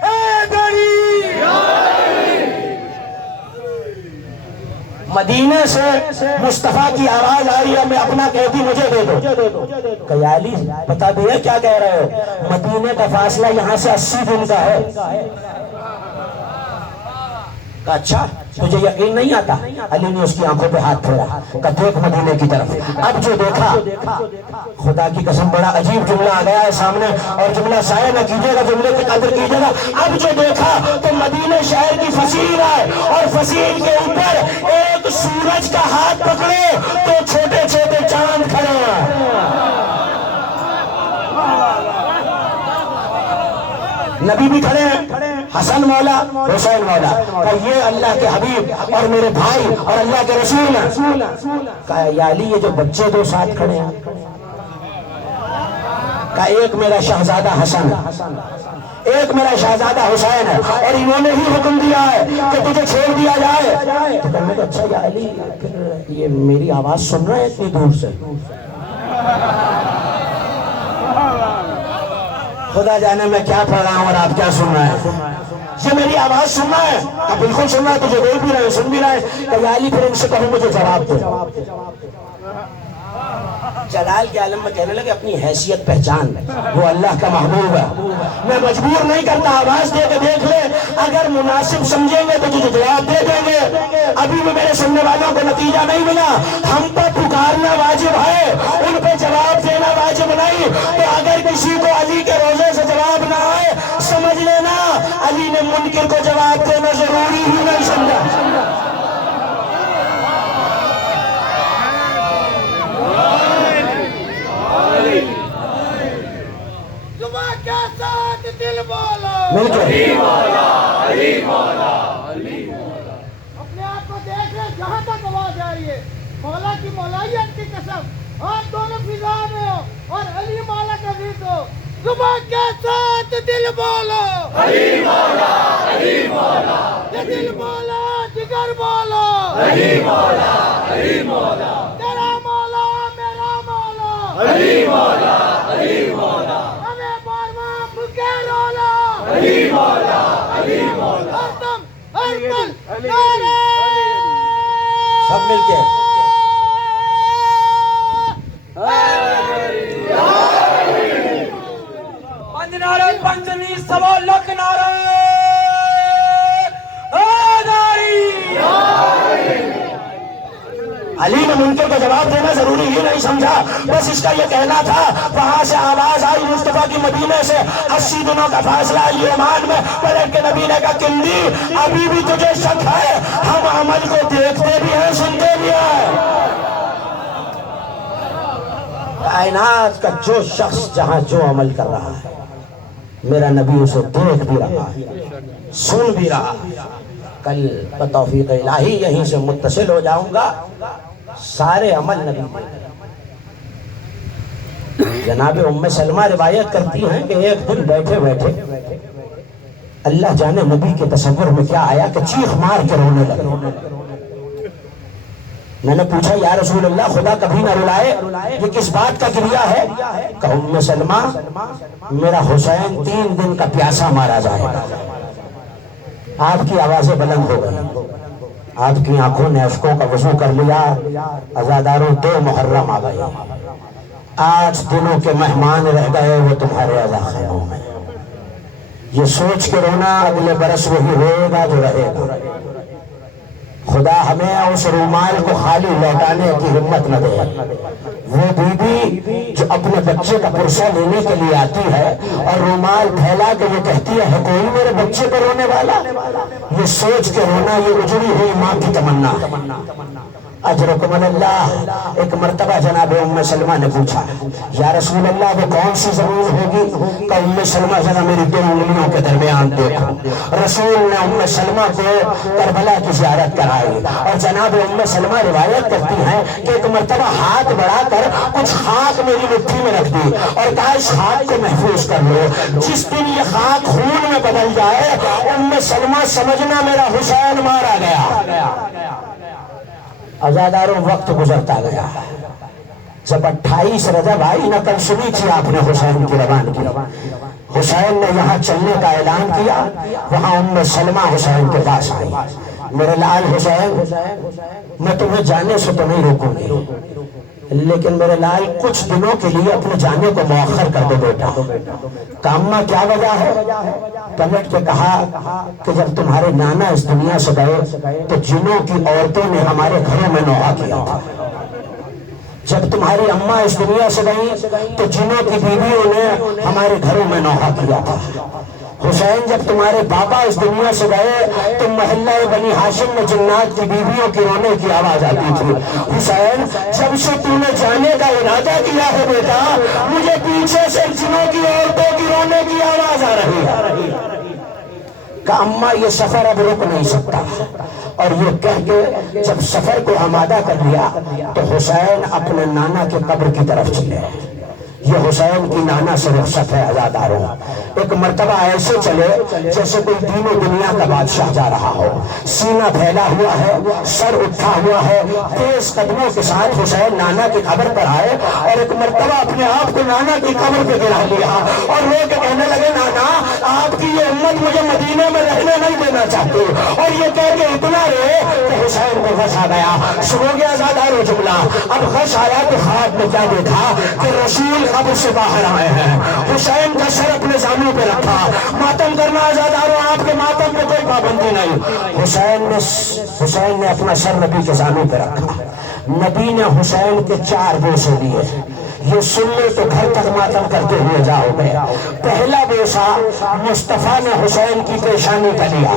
حیدری۔ مدینے سے مصطفیٰ کی آواز آئی ہے، میں اپنا قیدی مجھے دے دو۔ کہ یا علی بتا دیا کیا کہہ رہے ہو، مدینے کا فاصلہ یہاں سے 80 دن کا ہے، کہا اچھا تجھے یقین نہیں آتا؟ علی نے اس کی آنکھوں پہ ہاتھ پھیرا، کہا دیکھ مدینے کی طرف۔ اب جو دیکھا، خدا کی قسم بڑا عجیب جملہ آ گیا ہے سامنے، اور جملہ ضائع نہ کیجیے گا، جملے کی قدر کیجیے گا۔ اب جو دیکھا تو مدینے شہر کی فصیل ہے، اور فصیل کے اوپر ایک سورج کا ہاتھ پکڑے تو چھوٹے چھوٹے چاند کھڑے ہیں۔ نبی بھی کھڑے ہیں، حسن مولا، حسین مولا، کہ یہ اللہ کے حبیب اور میرے بھائی اور اللہ کے رسول ہیں۔ کہا یا علی یہ جو بچے دو ساتھ کھڑے ہیں، کہا ایک میرا شہزادہ حسن ہے، ایک میرا شہزادہ حسین ہے، اور انہوں نے ہی حکم دیا ہے کہ تجھے چھوڑ دیا جائے۔ تو کہنے لگا اچھا یا علی پھر یہ میری آواز سن رہے ہیں اتنی دور سے؟ خدا جانے میں کیا پڑھ رہا ہوں اور آپ کیا سن رہے ہیں؟ یہ میری آواز سن رہا ہے؟ کہ بالکل سن رہا ہے، تجھے دیکھ بھی رہے ہیں، سن بھی رہے ہیں۔ کہ یا علی پھر ان سے کہوں مجھے جواب دے۔ جلال کے عالم میں کہنے لگے اپنی حیثیت پہچان، وہ اللہ کا محبوب ہے، میں مجبور نہیں کرتا، آواز دے کے دیکھ لے، اگر مناسب سمجھیں گے تو تجھے جواب دے دیں گے۔ ابھی بھی میرے سننے والوں کو نتیجہ نہیں ملا، ہم پر پکارنا واجب ہے، ان پہ جواب دینا واجب نہیں۔ تو اگر کسی کو علی کے روزے سے جواب نہ آئے، سمجھ لینا علی نے منکر کو جواب دینا ضروری ہی نہیں سمجھا۔ اپنے آپ کو دیکھ رہے جہاں تک آواز آ رہی ہے، مولا کی مولائیت کی قسم، آپ دونوں فضا میں ہو اور علی مولا کا بھی تو صبح کے ساتھ دل بولو علی مولا، علی مولا، یہ دل مولا جگر بولو علی مولا، علی مولا، تیرا مولا میرا مولا علی مولا، علی مولا، ہمیں بارواں بھوکے رولا علی مولا، علی مولا، ہر پل نعرہ سب مل کے پنج نعرہ پنج نہیں سوا لکھ نعرہ علی نے منکر کو جواب دینا ضروری ہی نہیں سمجھا، بس اس کا یہ کہنا تھا۔ وہاں سے آواز آئی مصطفیٰ کی مدینے سے، 80 دنوں کا فاصلہ یمان میں، پلٹ کے نبی نے کہا کندی ابھی بھی تجھے شک ہے؟ ہم عمل کو دیکھتے بھی ہیں، سنتے بھی ہیں۔ کائنات کا جو شخص جہاں جو عمل کر رہا ہے، میرا نبی اسے دیکھ بھی رہا ہے، سن بھی رہا ہے۔ کل بتوفیق الہی یہیں سے متصل ہو جاؤں گا، سارے عمل نبی۔ جناب ام سلمہ روایت کرتی ہیں کہ ایک دن بیٹھے بیٹھے اللہ جانے نبی کے تصور میں کیا آیا کہ چیخ مار کے رونے لگے۔ میں نے پوچھا یا رسول اللہ خدا کبھی نہ رلائے، یہ کس بات کا گریہ ہے؟ کہ ام سلمہ میرا حسین 3 دن کا پیاسا مارا جائے گا۔ آپ کی آوازیں بلند ہو گئی، آپ کی آنکھوں نے اشکوں کا وضو کر لیا۔ عزاداروں 2 محرم آ گئے، 8 دنوں کے مہمان رہ گئے وہ تمہارے عزاخانوں میں۔ یہ سوچ کے رونا اگلے برس وہی روئے گا جو رہے گا۔ خدا ہمیں اس رومال کو خالی لوٹانے کی ہمت نہ دے۔ وہ بی بی جو اپنے بچے کا پرسہ لینے کے لیے آتی ہے اور رومال پھیلا کے وہ کہتی ہے کوئی میرے بچے پر رونے والا، یہ سوچ کے رونا یہ اجڑی ہوئی ماں کی تمنا ہے۔ اجرکم اللہ۔ ایک مرتبہ جناب ام سلمہ نے پوچھا یا رسول اللہ وہ کون سی زمین ہوگی؟ کہ ام سلمہ ذرا میری 2 انگلیوں کے درمیان دیکھو۔ رسول نے ام سلمہ کو کربلا کی زیارت کرائی، اور جناب ام سلمہ روایت کرتی ہیں کہ ایک مرتبہ ہاتھ بڑھا کر کچھ خاک میری مٹھی میں رکھ دی اور کہا اس خاک کو محفوظ کر لو، جس دن یہ خاک خون میں بدل جائے ام سلمہ سمجھنا میرا حسین مارا گیا۔ عزاداروں وقت گزرتا گیا، جب 28 رجب آئی، نقل سنی تھی آپ نے حسین کی روان کی۔ حسین نے یہاں چلنے کا اعلان کیا، وہاں ام سلمہ حسین کے پاس آئی۔ میرے لال حسین، میں تمہیں جانے سے تو نہیں روکوں گی، لیکن میرے لال کچھ دنوں کے لیے اپنے جانے کو مؤخر کر دو بیٹا. کاماں کیا وجہ ہے؟ پلٹ کے کہا کہ جب تمہارے نانا اس دنیا سے گئے تو جنوں کی عورتوں نے ہمارے گھروں میں نوحہ کیا تھا. جب تمہاری اماں اس دنیا سے گئی تو جنوں کی بیویوں نے ہمارے گھروں میں نوحہ کیا تھا. حسین جب تمہارے بابا اس دنیا سے گئے تو محلہ بنی ہاشم میں جنات کی بیویوں کی رونے کی آواز آتی تھی. حسین جب سے تم نے جانے کا ارادہ کیا ہے بیٹا مجھے پیچھے سے جنوں کی عورتوں کی رونے کی آواز آ رہی ہے کہ اماں یہ سفر اب رک نہیں سکتا. اور یہ کہہ کے جب سفر کو آمادہ کر لیا تو حسین اپنے نانا کے قبر کی طرف چلے. یہ حسین کی نانا سے رخصت ہے عزاداروں. ایک مرتبہ ایسے چلے جیسے کوئی دین و دنیا کا بادشاہ جا رہا ہو. سینہ پھیلا ہوا ہے, سر اٹھا ہوا ہے, تیز قدموں کے ساتھ حسین نانا کی قبر پر آئے اور ایک مرتبہ اپنے آپ کو نانا کی قبر پہ گرا لیا اور رو کے کہنے لگے نانا آپ کی یہ امت مجھے مدینے میں رہنے نہیں دینا چاہتے. اور یہ کہہ کے اتنا روئے کہ حسین کو غش آ گیا. سنو گے عزاداروں جملہ. اب غش آیا تو خواب میں کیا دیکھا کہ رسول قبر سے باہر آئے ہیں. حسین کا سر اپنے زانوں پہ رکھا. ماتم کرنا عزاداروں آپ کے ماتم پہ کوئی پابندی نہیں. حسین نے اپنا سر نبی کے زانوں پہ رکھا. نبی نے حسین کے 4 بوسے دیے. یہ سن لے تو گھر تک ماتم کرتے ہوئے جاؤ گے. پہلا بوسہ مصطفیٰ نے حسین کی پیشانی پہ لیا.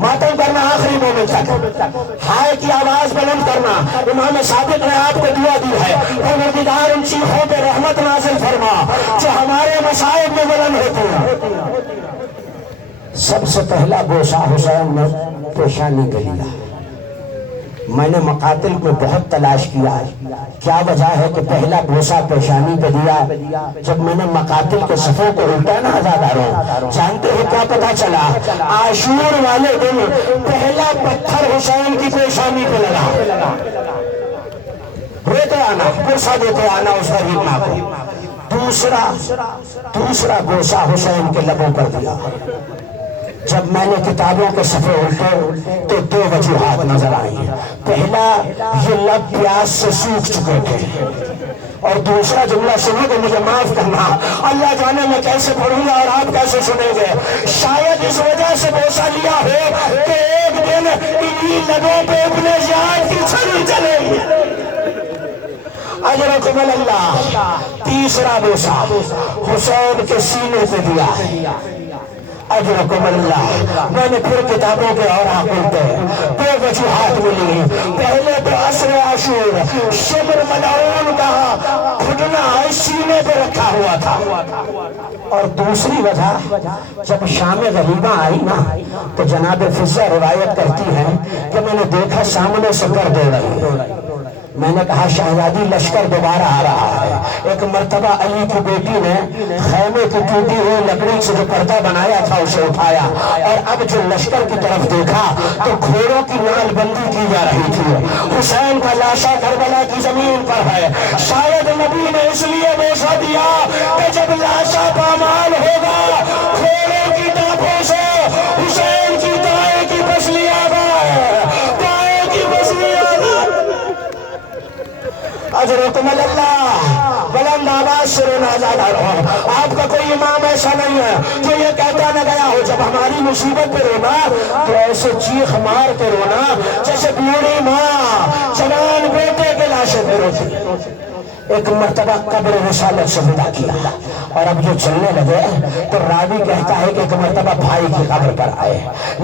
ماتم کرنا آخری مومنٹ تک. ہائے کی آواز بلند کرنا. امام صادق نے آپ کو دعا دی ہے پروردگار ان چیخوں پہ رحمت نازل فرما جو ہمارے مصائب میں بلند ہوتی ہیں. سب سے پہلا بوسہ حسین نے پیشانی پہ لیا. میں نے مقاتل میں بہت تلاش کیا کیا وجہ ہے کہ پہلا بوسہ پیشانی پہ دیا. جب میں نے مقاتل کے صفوں کو الٹا نا عزاداروں جانتے ہو کیا پتا چلا؟ عاشور والے دن پہلا پتھر حسین کی پیشانی پہ لگا. روتے آنا پرسا دیتے آنا اس غریب ماں کو. دوسرا بوسہ حسین کے لبوں پر دیا. جب میں نے کتابوں کے صفحے الٹے تو 2 وجوہات نظر آئی. پہلا یہ لب پیاس سے سوکھ چکے تھے اور دوسرا جملہ سنو گے مجھے معاف کرنا اللہ جانے میں کیسے پڑھوں گا اور آپ کیسے سنیں گے. شاید اس وجہ سے بوسہ لیا ہو کہ ایک دن انہی لبوں پہ ابن زیاد کی چھری چلے گی. اجرکم اللہ. تیسرا بوسہ حسین کے سینے پہ دیا. اجرکم اللہ. میں نے پھر کتابوں کے اوراق الٹے 2 وجوہات ملی. پہلے تو عصر عاشور شبر ملعون کا گھٹنا سینے پہ رکھا ہوا تھا. اور دوسری وجہ جب شام غریبہ آئی نا تو جناب فضہ روایت کرتی ہے کہ میں نے دیکھا سامنے سے گرد ہو رہی. میں نے کہا شہزادی لشکر دوبارہ آ رہا ہے. ایک مرتبہ علی کی بیٹی نے خیمے کی ٹوٹی ہوئی لکڑی سے جو پردہ بنایا تھا اسے اٹھایا اور اب جو لشکر کی طرف دیکھا تو گھوڑوں کی نال بندی کی جا رہی تھی. حسین کا لاشا کربلا کی زمین پر ہے. شاید نبی نے اس لیے بوسہ دیا کہ جب لاشا پامال ہوگا گھوڑوں کی ٹانپوں سے حسین کی دائیں کی پسلی آگا دائیں کی پسلی آگا. اجرکم اللہ. بلند آواز سے رونا عزاداروں. آپ کا کوئی امام ایسا نہیں ہے جو یہ کہتا نہ گیا ہو جب ہماری مصیبت پہ رونا تو ایسے چیخ مار کے رونا جیسے بوڑھی ماں جوان بیٹے کے لاشے پہ روتی. ایک مرتبہ قبر رسالت سے ودا کیا اور اب جو چلنے لگے تو راوی کہتا ہے کہ ایک مرتبہ بھائی کی قبر پر آئے.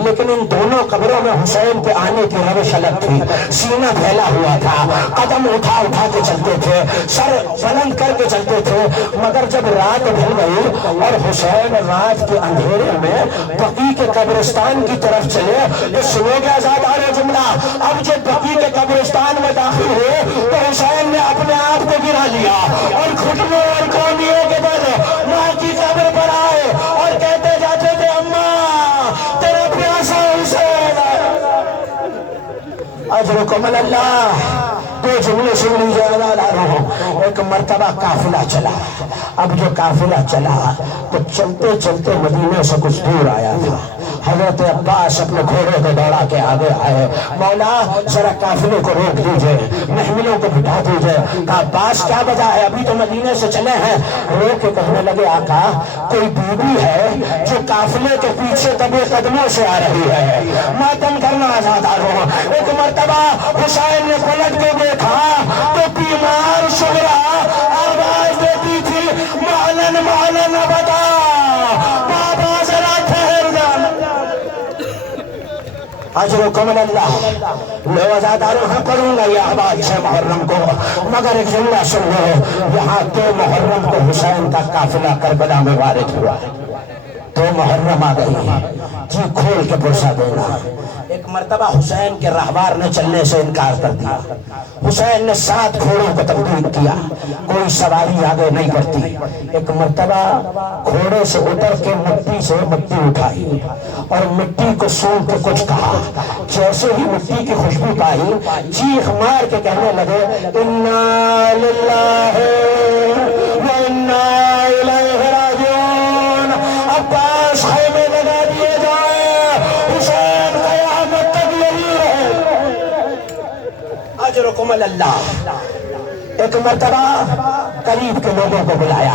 لیکن ان دونوں قبروں میں حسین کے آنے کی روش الگ تھی. سینہ پھیلا ہوا تھا, قدم اٹھا اٹھا کے چلتے تھے, سر بلند کر کے چلتے تھے. مگر جب رات ڈھل گئی اور حسین رات کے اندھیرے میں بقی کے قبرستان کی طرف چلے تو سنو گے عزاداروں جملہ. اب جب بقی کے قبرستان میں داخل ہوئے تو حسین نے اپنے آپ کو گرا لیا اور گھٹنوں اور کونیوں کے بل ماں کی قبر پر آئے اور کہتے جاتے تھے اماں تیرا پیاسا حسین. اجرکم اللہ. 2 جملے سن لیجیے عزاداروں. ایک مرتبہ قافلہ چلا. اب جو قافلہ چلا تو چلتے چلتے مدینے سے کچھ دور آیا تھا. حضرت حضرت عباس اپنے گھوڑے کو دوڑا کے آگے آئے. مولا ذرا قافلے کو روک دیجئے, محملوں کو بٹھا دیجئے. کہا عباس کیا وجہ ہے, ابھی تو مدینے سے چلے ہیں. روک کے کہنے لگے آقا کوئی بیوی ہے جو قافلے کے پیچھے دبے قدموں سے آ رہی ہے, ماتم کرنا آزاداروں. ایک مرتبہ حسین نے پلٹ کے دیکھا تو بیمار شغرا آواز دیتی تھی معلن معلن ابدا, بابا ذرا ٹھہر جانا. اجرکم اللہ. لو آزاداروں ہاں کروں گا یہ احباب 6 محرم کو, مگر ایک جملہ سن لو, یہاں 2 محرم کو حسین کا قافلہ کربلا میں وارد ہوا. 2 محرم آ گئی, جی کھول کے پرسا دینا. ایک مرتبہ حسین کے رہوار نے چلنے سے انکار کر دیا. حسین نے 7 گھوڑوں کو تبدیل کیا, کوئی سواری آگے نہیں بڑھتی. ایک مرتبہ گھوڑے سے اتر کے مٹی سے مٹی اٹھائی اور مٹی کو سونگ کے کچھ کہا. جیسے ہی مٹی کی خوشبو پائی, چیخ مار کے کہنے لگے انا للہ و انا الیہ راجعون. عباس خیمے لگا دیے جائیں, حسین قیامت تک یہی رہے. اجرکم اللہ. ایک مرتبہ قریب کے لوگوں کو بلایا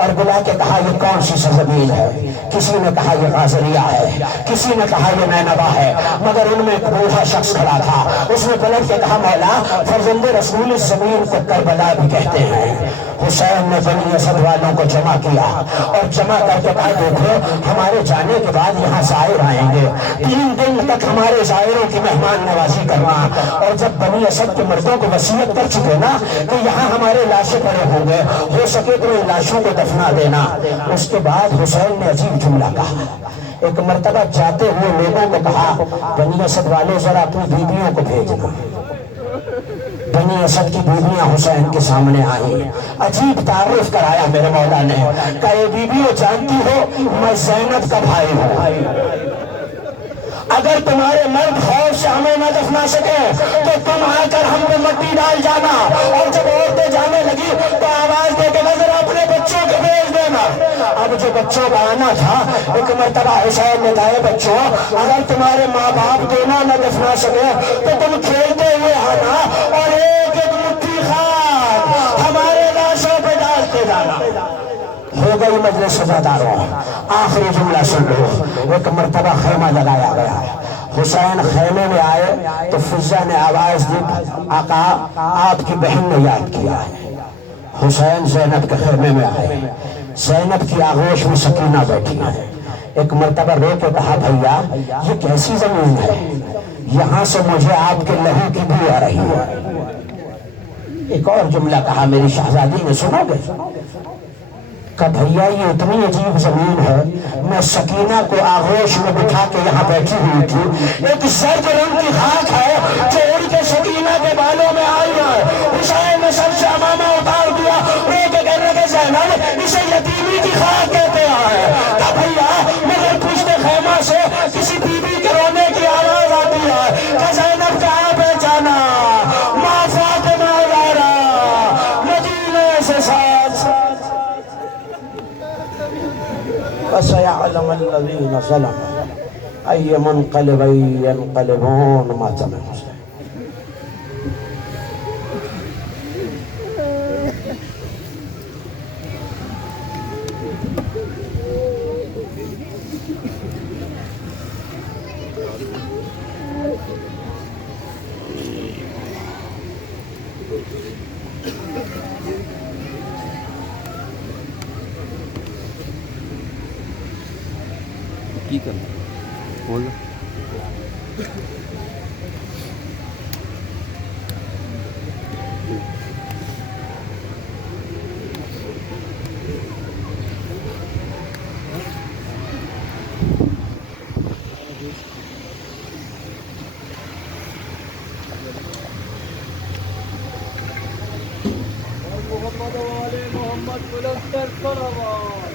اور بلا کے کہا یہ کون سی سرزمین ہے. کسی نے کہا یہ غازریہ ہے, کسی نے کہا یہ نینوا ہے, مگر ان میں ایک بوڑھا شخص کھڑا تھا. اس نے پلٹ کے کہا مولا فرزند رسول اس زمین کو کربلا بھی کہتے ہیں. حسین نے بنی اسد والوں کو جمع کیا اور جمع کر کے کہا دیکھو ہمارے جانے کے بعد یہاں زائر آئیں گے, 3 دن تک ہمارے زائروں کی مہمان نوازی کرنا. اور جب بنی اسد کے مردوں کو وصیت کر چکے نا کہ یہاں ہمارے لاشیں پڑے ہوں گے, ہو سکے تو ان لاشوں کو دفنا دینا. اس کے بعد حسین نے عجیب جملہ کہا. ایک مرتبہ جاتے ہوئے لوگوں کو کہا بنی اسد والے ذرا اپنی بیویوں کو بھیجنا. بنی اسد کی بیویاں حسین کے سامنے آئیں. عجیب تعارف کرایا میرے مولا نے, کہ یہ بیویوں جانتی ہو میں زینب کا بھائی ہوں. اگر تمہارے مرد خوف سے ہمیں نہ دفنا سکے تو تم آ کر ہم کو مٹی ڈال جانا. اور جب عورتیں جانے لگی تو آواز دے کے نظر اپنے بچوں کو بھیج دینا. اب جو بچوں کا آنا تھا, ایک مرتبہ حسین نے کہا بچوں اگر تمہارے ماں باپ دونوں نہ دفنا سکے تو تم کھیلتے ہوئے آنا اور ایک ایک مٹھی خاک ہمارے لاشوں پہ ڈالتے جانا. ہو گئی مجلس سزاداروں. آخری جملہ سن لو. ایک مرتبہ خیمہ لگایا گیا. حسین خیمے میں آئے تو فضا نے آواز دی آقا آپ کی بہن نے یاد کیا ہے. حسین زینب کے خیمے میں آئے. زینب کی آغوش میں سکینہ بیٹھی ہے. ایک مرتبہ رو کے کہا بھیا یہ کیسی زمین ہے, یہاں سے مجھے آپ کے لہو کی بھی آ رہی ہے. ایک اور جملہ کہا میری شہزادی نے, سنو گے کہ بھیا یہ اتنی عجیب زمین ہے, میں سکینہ کو آغوش میں بٹھا کے یہاں بیٹھی ہوئی تھی, ایک زرد رنگ کی خاک ہے جو اڑ کے سکینہ کے بالوں میں آئی ہے. حسین نے سب سے امامہ اتار دیا, رو کے کہنے لگے زینب اسے یتیمی کی خاک کہتے ہیں. کہ بھیا مگر پشت خیمہ سے کسی بیوی کے رونے کی آواز آتی ہے کہ زینب کہاں پہچانا, ماں فاطمہ زہرا مدینے سے ساتھ. وَسَيَعْلَمَ الَّذِينَ ظَلَمُوا أَيَّ مُنْقَلِبٍ يَنْقَلِبُونَ مَا تَمَنَّوْا. کی کرنا بول محمد والے محمد بلند صلوات.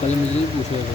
کل مجھے پوچھے گا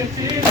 Thank you.